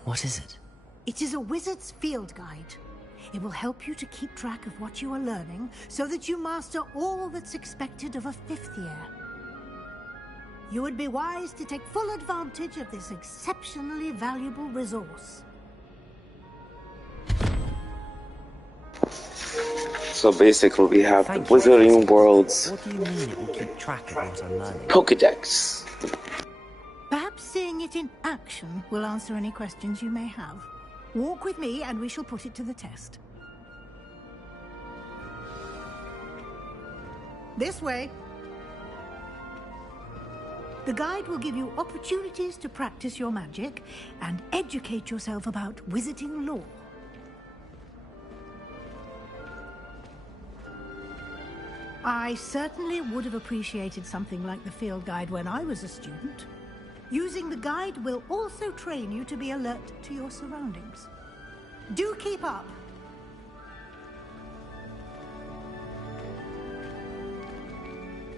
What is it? It is a wizard's field guide. It will help you to keep track of what you are learning so that you master all that's expected of a 5th year. You would be wise to take full advantage of this exceptionally valuable resource. So basically we have the Wizarding World's What do you mean it will keep track of what I'm learning? Pokédex. Perhaps seeing it in action will answer any questions you may have. Walk with me and we shall put it to the test. This way. The guide will give you opportunities to practice your magic and educate yourself about wizarding lore. I certainly would have appreciated something like the field guide when I was a student. Using the guide will also train you to be alert to your surroundings. Do keep up!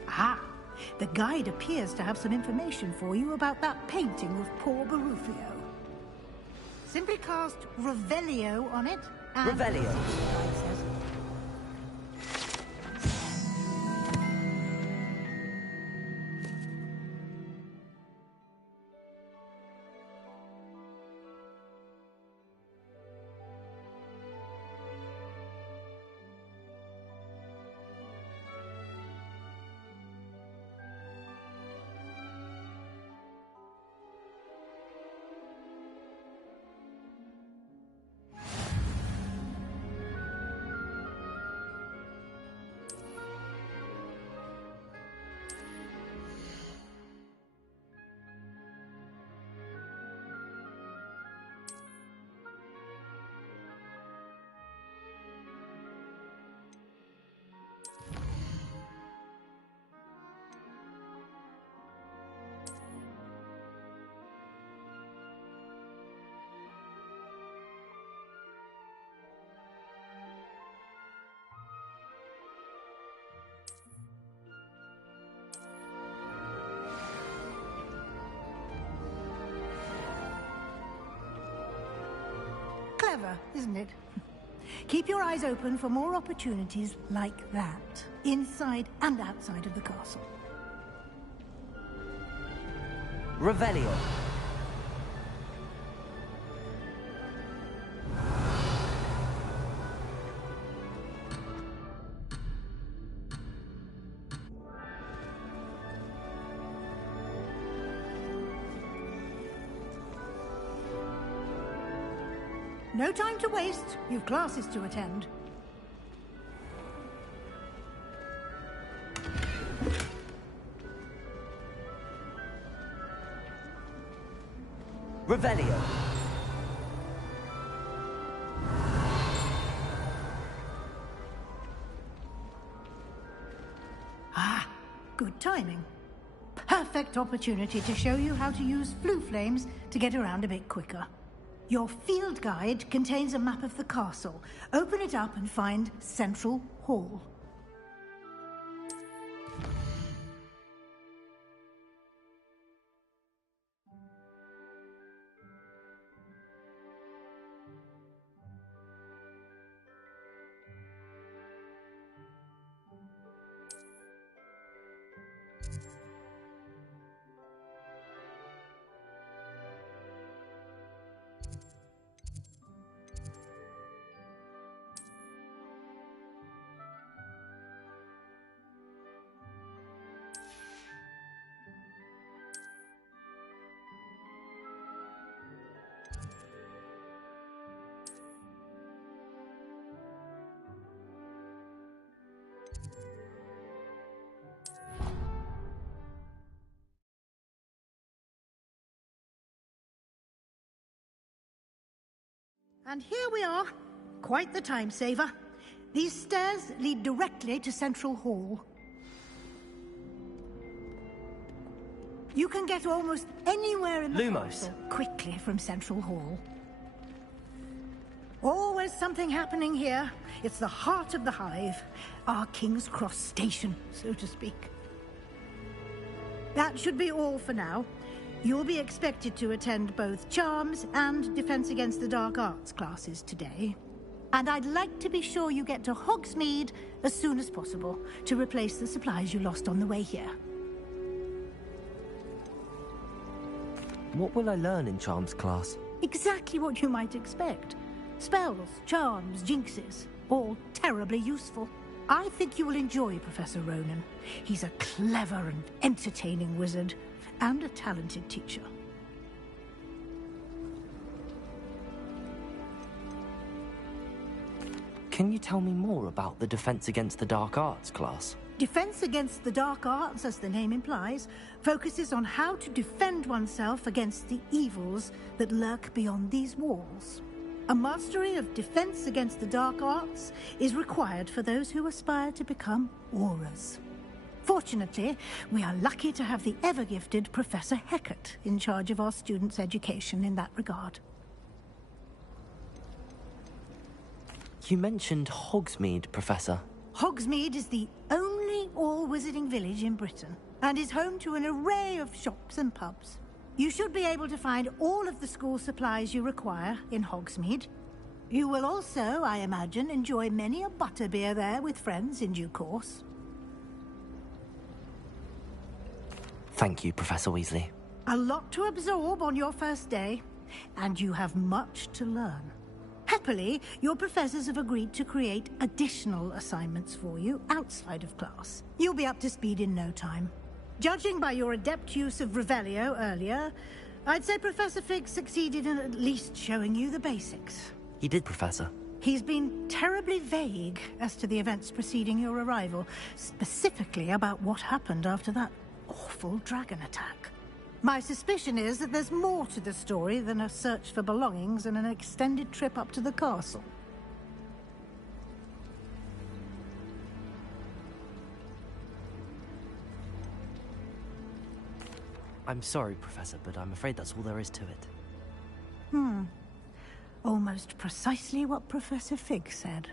Ah, the guide appears to have some information for you about that painting of poor Barufio. Simply cast Revelio on it and... Revelio. Clever, isn't it? Keep your eyes open for more opportunities like that, inside and outside of the castle. Revelio. No time to waste. You've classes to attend. Revelio. Ah, good timing. Perfect opportunity to show you how to use flue flames to get around a bit quicker. Your field guide contains a map of the castle. Open it up and find Central Hall. And here we are. Quite the time saver. These stairs lead directly to Central Hall. You can get almost anywhere in the castle quickly from Central Hall. Always something happening here. It's the heart of the hive. Our King's Cross station, so to speak. That should be all for now. You'll be expected to attend both Charms and Defense Against the Dark Arts classes today. And I'd like to be sure you get to Hogsmeade as soon as possible to replace the supplies you lost on the way here. What will I learn in Charms class? Exactly what you might expect. Spells, charms, jinxes, all terribly useful. I think you will enjoy Professor Ronan. He's a clever and entertaining wizard, and a talented teacher. Can you tell me more about the Defense Against the Dark Arts class? Defense Against the Dark Arts, as the name implies, focuses on how to defend oneself against the evils that lurk beyond these walls. A mastery of Defense Against the Dark Arts is required for those who aspire to become Aurors. Fortunately, we are lucky to have the ever-gifted Professor Hecat in charge of our students' education in that regard. You mentioned Hogsmeade, Professor. Hogsmeade is the only all-wizarding village in Britain, and is home to an array of shops and pubs. You should be able to find all of the school supplies you require in Hogsmeade. You will also, I imagine, enjoy many a butterbeer there with friends in due course. Thank you, Professor Weasley. A lot to absorb on your first day, and you have much to learn. Happily, your professors have agreed to create additional assignments for you outside of class. You'll be up to speed in no time. Judging by your adept use of Revelio earlier, I'd say Professor Fig succeeded in at least showing you the basics. He did, Professor. He's been terribly vague as to the events preceding your arrival, specifically about what happened after that awful dragon attack. My suspicion is that there's more to the story than a search for belongings and an extended trip up to the castle. I'm sorry, Professor, but I'm afraid that's all there is to it. Almost precisely what Professor Fig said.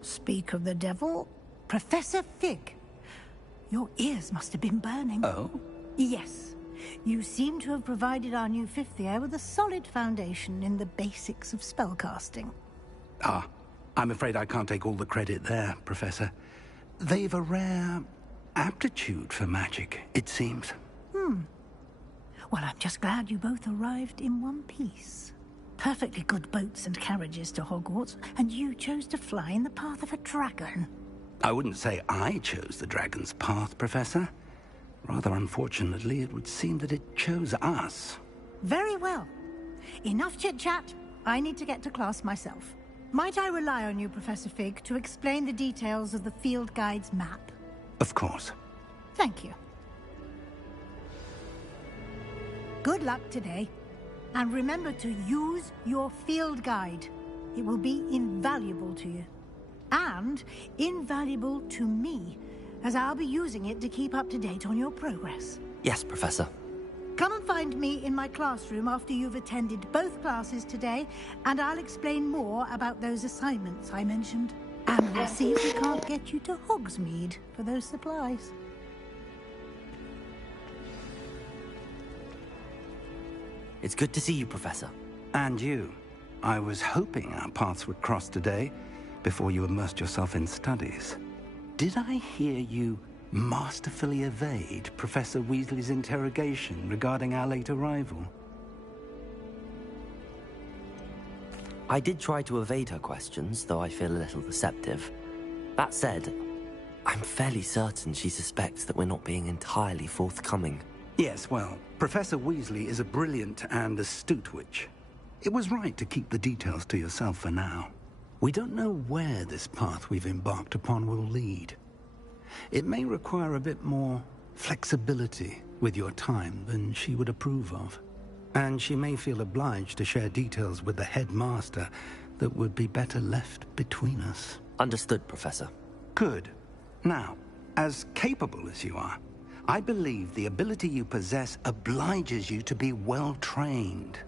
Speak of the devil, Professor Fig. Your ears must have been burning. Oh? Yes. You seem to have provided our new fifth year with a solid foundation in the basics of spellcasting. Ah, I'm afraid I can't take all the credit there, Professor. They've a rare aptitude for magic, it seems. Well, I'm just glad you both arrived in one piece. Perfectly good boats and carriages to Hogwarts, and you chose to fly in the path of a dragon. I wouldn't say I chose the dragon's path, Professor. Rather unfortunately, it would seem that it chose us. Very well. Enough chit-chat. I need to get to class myself. Might I rely on you, Professor Fig, to explain the details of the field guide's map? Of course. Thank you. Good luck today. And remember to use your field guide. It will be invaluable to you. And invaluable to me, as I'll be using it to keep up to date on your progress. Yes, Professor. Come and find me in my classroom after you've attended both classes today, and I'll explain more about those assignments I mentioned. And we'll see if we can't get you to Hogsmeade for those supplies. It's good to see you, Professor. And you. I was hoping our paths would cross today, before you immersed yourself in studies. Did I hear you masterfully evade Professor Weasley's interrogation regarding our late arrival? I did try to evade her questions, though I feel a little deceptive. That said, I'm fairly certain she suspects that we're not being entirely forthcoming. Yes, well, Professor Weasley is a brilliant and astute witch. It was right to keep the details to yourself for now. We don't know where this path we've embarked upon will lead. It may require a bit more flexibility with your time than she would approve of. And she may feel obliged to share details with the headmaster that would be better left between us. Understood, Professor. Good. Now, as capable as you are, I believe the ability you possess obliges you to be well-trained.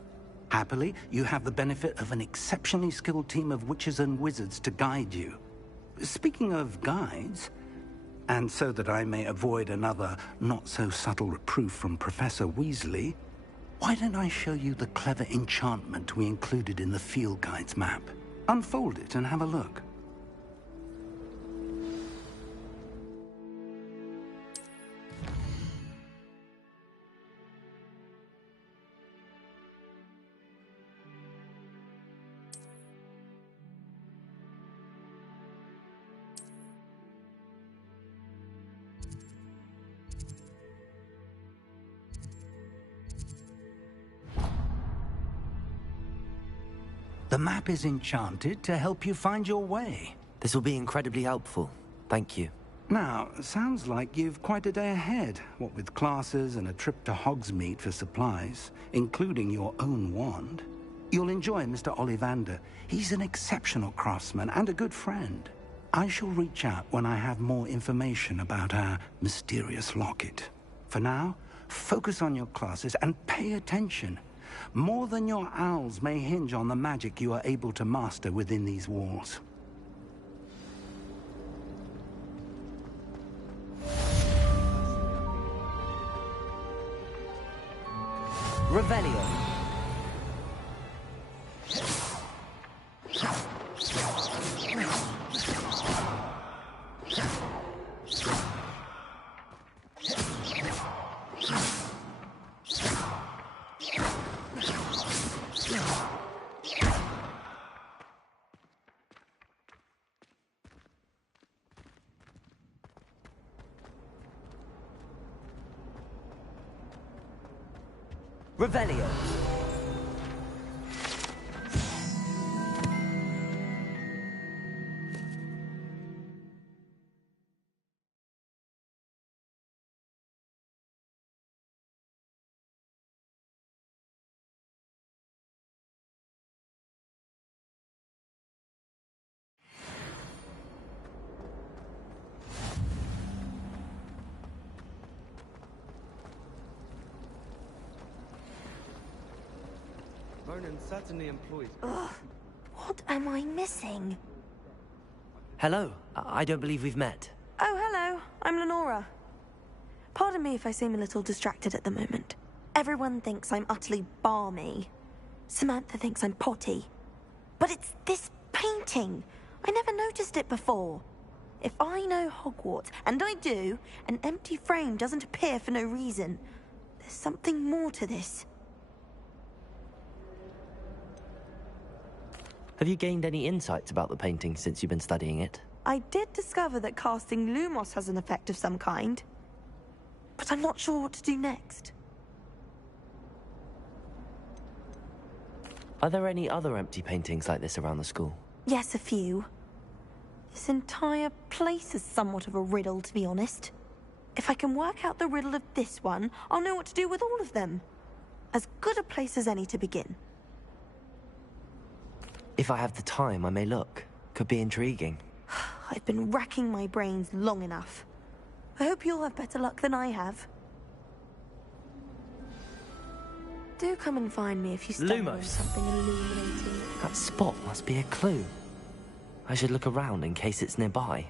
Happily, you have the benefit of an exceptionally skilled team of witches and wizards to guide you. Speaking of guides, and so that I may avoid another not-so-subtle reproof from Professor Weasley, why don't I show you the clever enchantment we included in the field guide's map? Unfold it and have a look. The map is enchanted to help you find your way. This will be incredibly helpful. Thank you. Now, sounds like you've quite a day ahead, what with classes and a trip to Hogsmeade for supplies, including your own wand. You'll enjoy Mr. Ollivander. He's an exceptional craftsman and a good friend. I shall reach out when I have more information about our mysterious locket. For now, focus on your classes and pay attention. More than your owls may hinge on the magic you are able to master within these walls. Revelio. Revelio. Ronan certainly employs. Ugh, what am I missing? Hello. I don't believe we've met. Oh, hello. I'm Lenora. Pardon me if I seem a little distracted at the moment. Everyone thinks I'm utterly balmy. Samantha thinks I'm potty. But it's this painting. I never noticed it before. If I know Hogwarts, and I do, an empty frame doesn't appear for no reason. There's something more to this. Have you gained any insights about the painting since you've been studying it? I did discover that casting Lumos has an effect of some kind. But I'm not sure what to do next. Are there any other empty paintings like this around the school? Yes, a few. This entire place is somewhat of a riddle, to be honest. If I can work out the riddle of this one, I'll know what to do with all of them. As good a place as any to begin. If I have the time, I may look. Could be intriguing. I've been racking my brains long enough. I hope you'll have better luck than I have. Do come and find me if you stumble on Lumos. something illuminating. That spot must be a clue. I should look around in case it's nearby.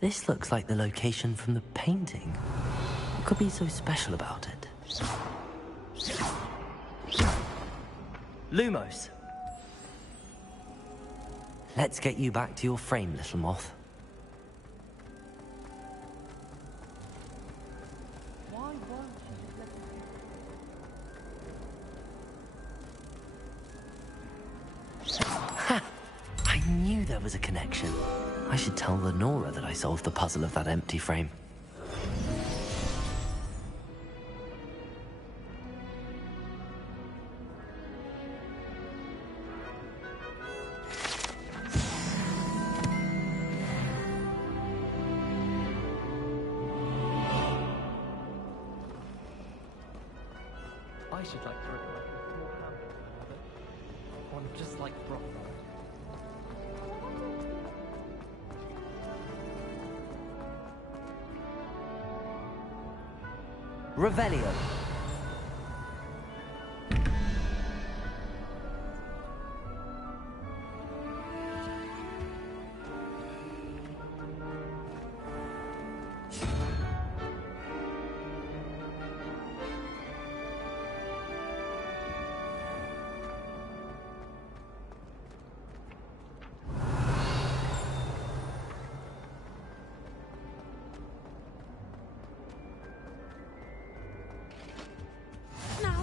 This looks like the location from the painting. What could be so special about it? Lumos! Let's get you back to your frame, little moth. Ha! I knew there was a connection. I should tell Lenora that I solved the puzzle of that empty frame. I should like to recommend more hamburger, but one just like broth. Revelio.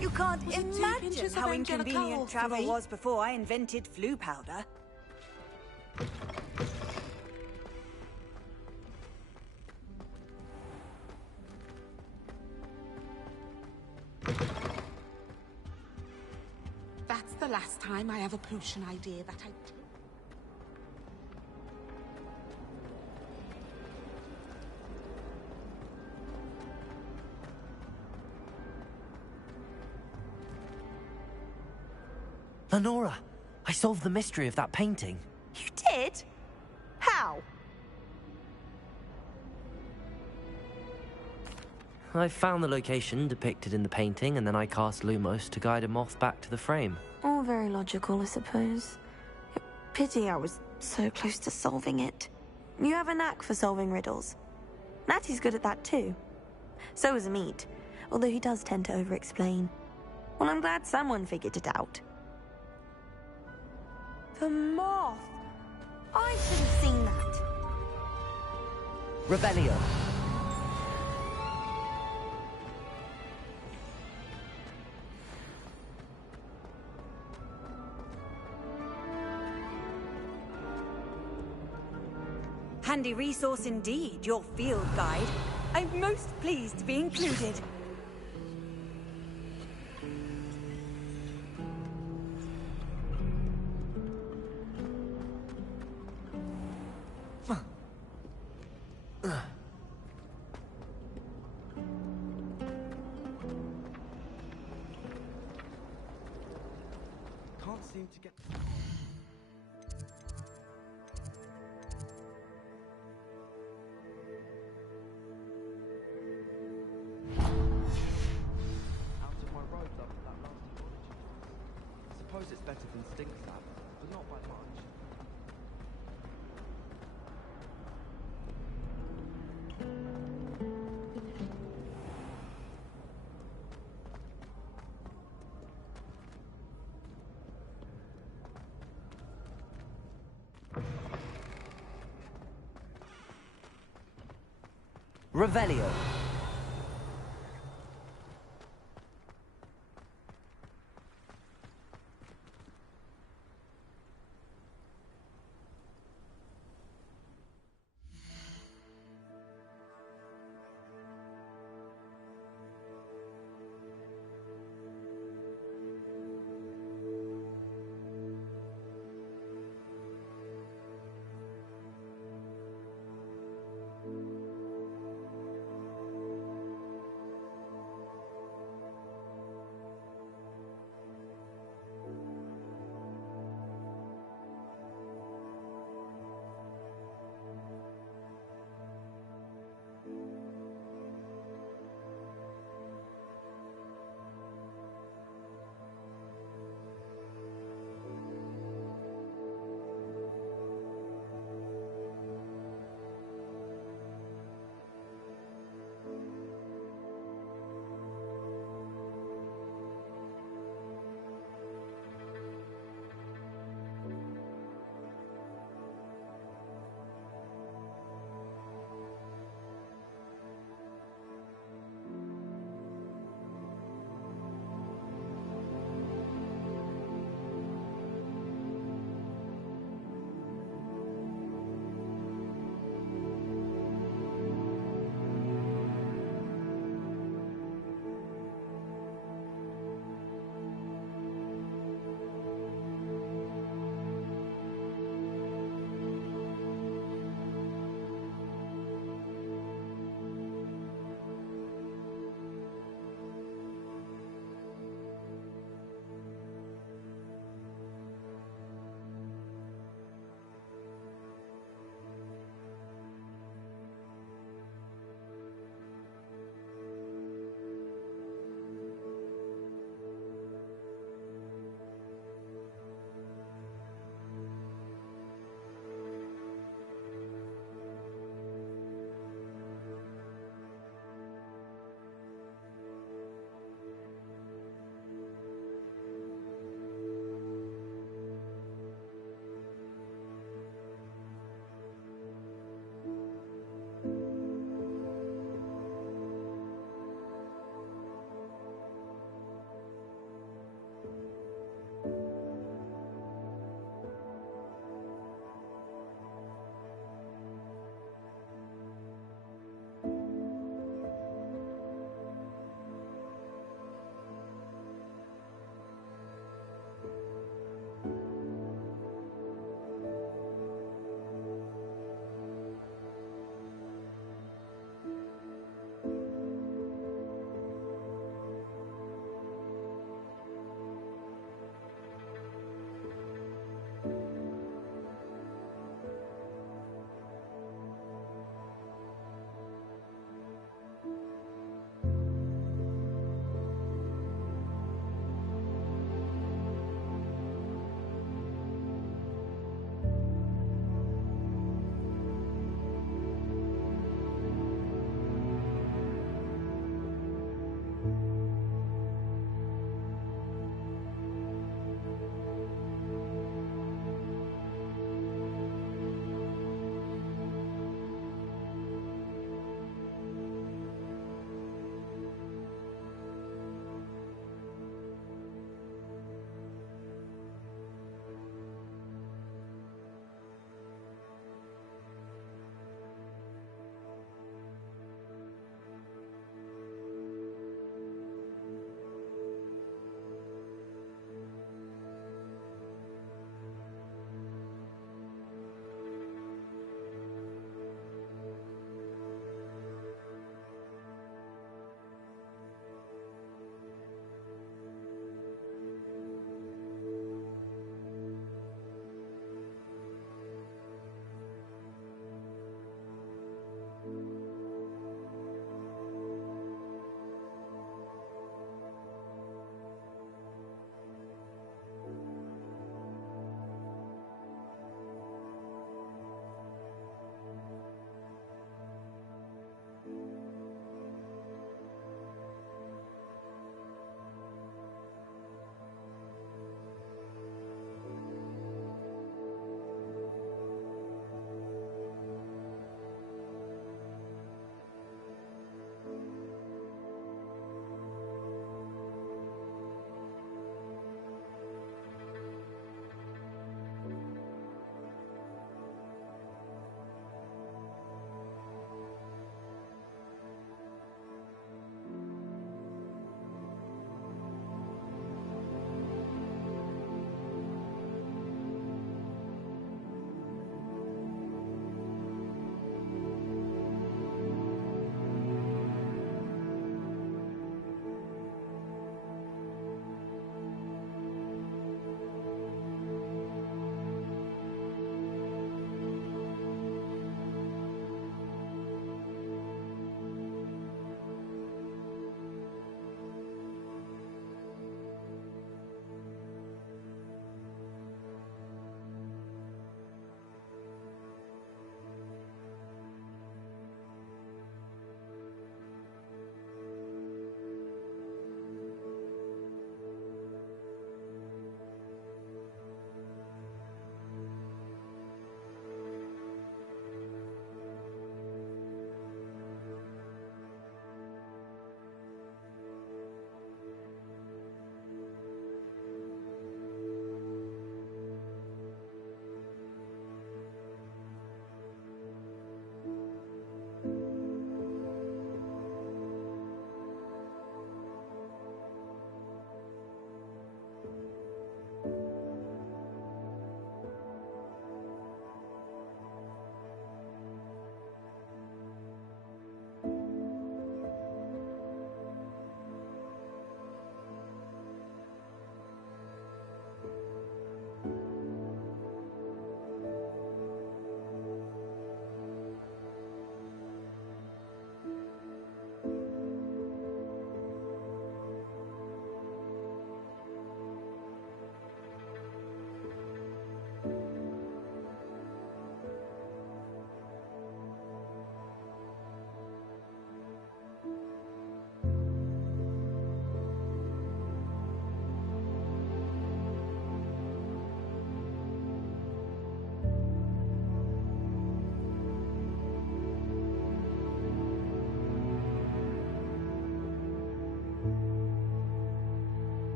You can't Was it 2 imagine pinches of how Angelica inconvenient or travel 3? was before I invented flu powder. That's the last time I have a potion idea that I... Lenora, I solved the mystery of that painting. You did? How? I found the location depicted in the painting, and then I cast Lumos to guide a moth back to the frame. All very logical, I suppose. Pity I was so close to solving it. You have a knack for solving riddles. Natty's good at that too. So is Amit, although he does tend to over-explain. Well, I'm glad someone figured it out. The moth! I should have seen that. Revelio. Handy resource indeed, your field guide. I'm most pleased to be included. Can't seem to get... better than stink sap, but not by much. Revelio.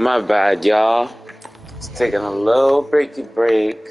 My bad, y'all. Just taking a little breaky break.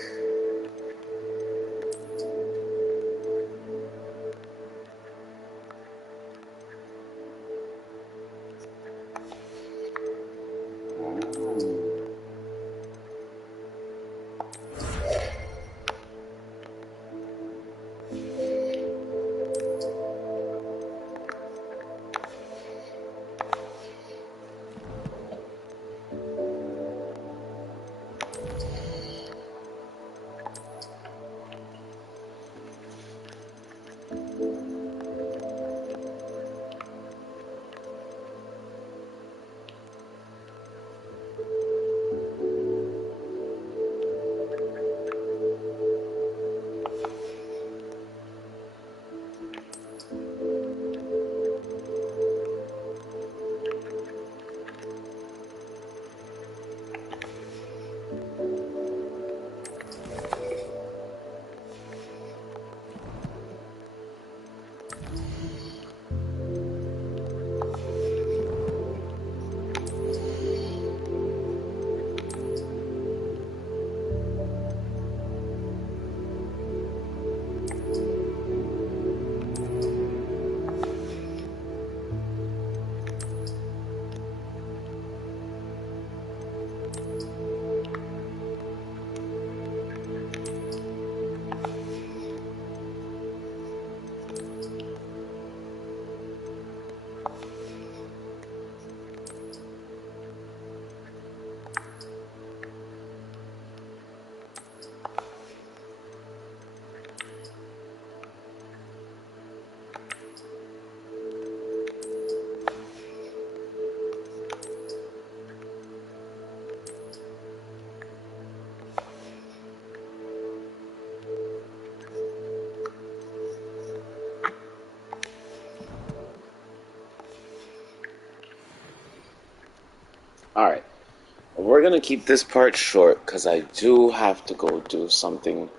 Alright, we're gonna keep this part short because I do have to go do something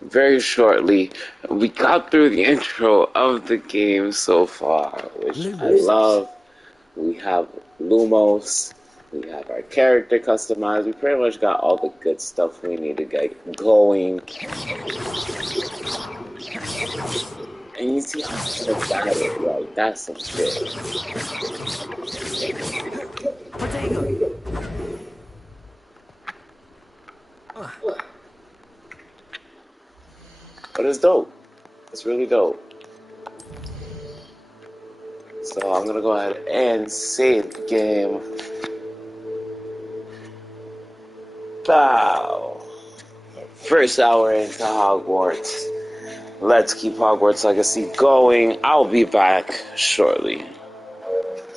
very shortly. We got through the intro of the game so far, which I love. We have Lumos, we have our character customized, we pretty much got all the good stuff we need to get going. And you see how I got it right, that's some shit. But it's dope. It's really dope. So I'm gonna go ahead and save the game. Wow. First hour into Hogwarts. Let's keep Hogwarts Legacy going. I'll be back shortly.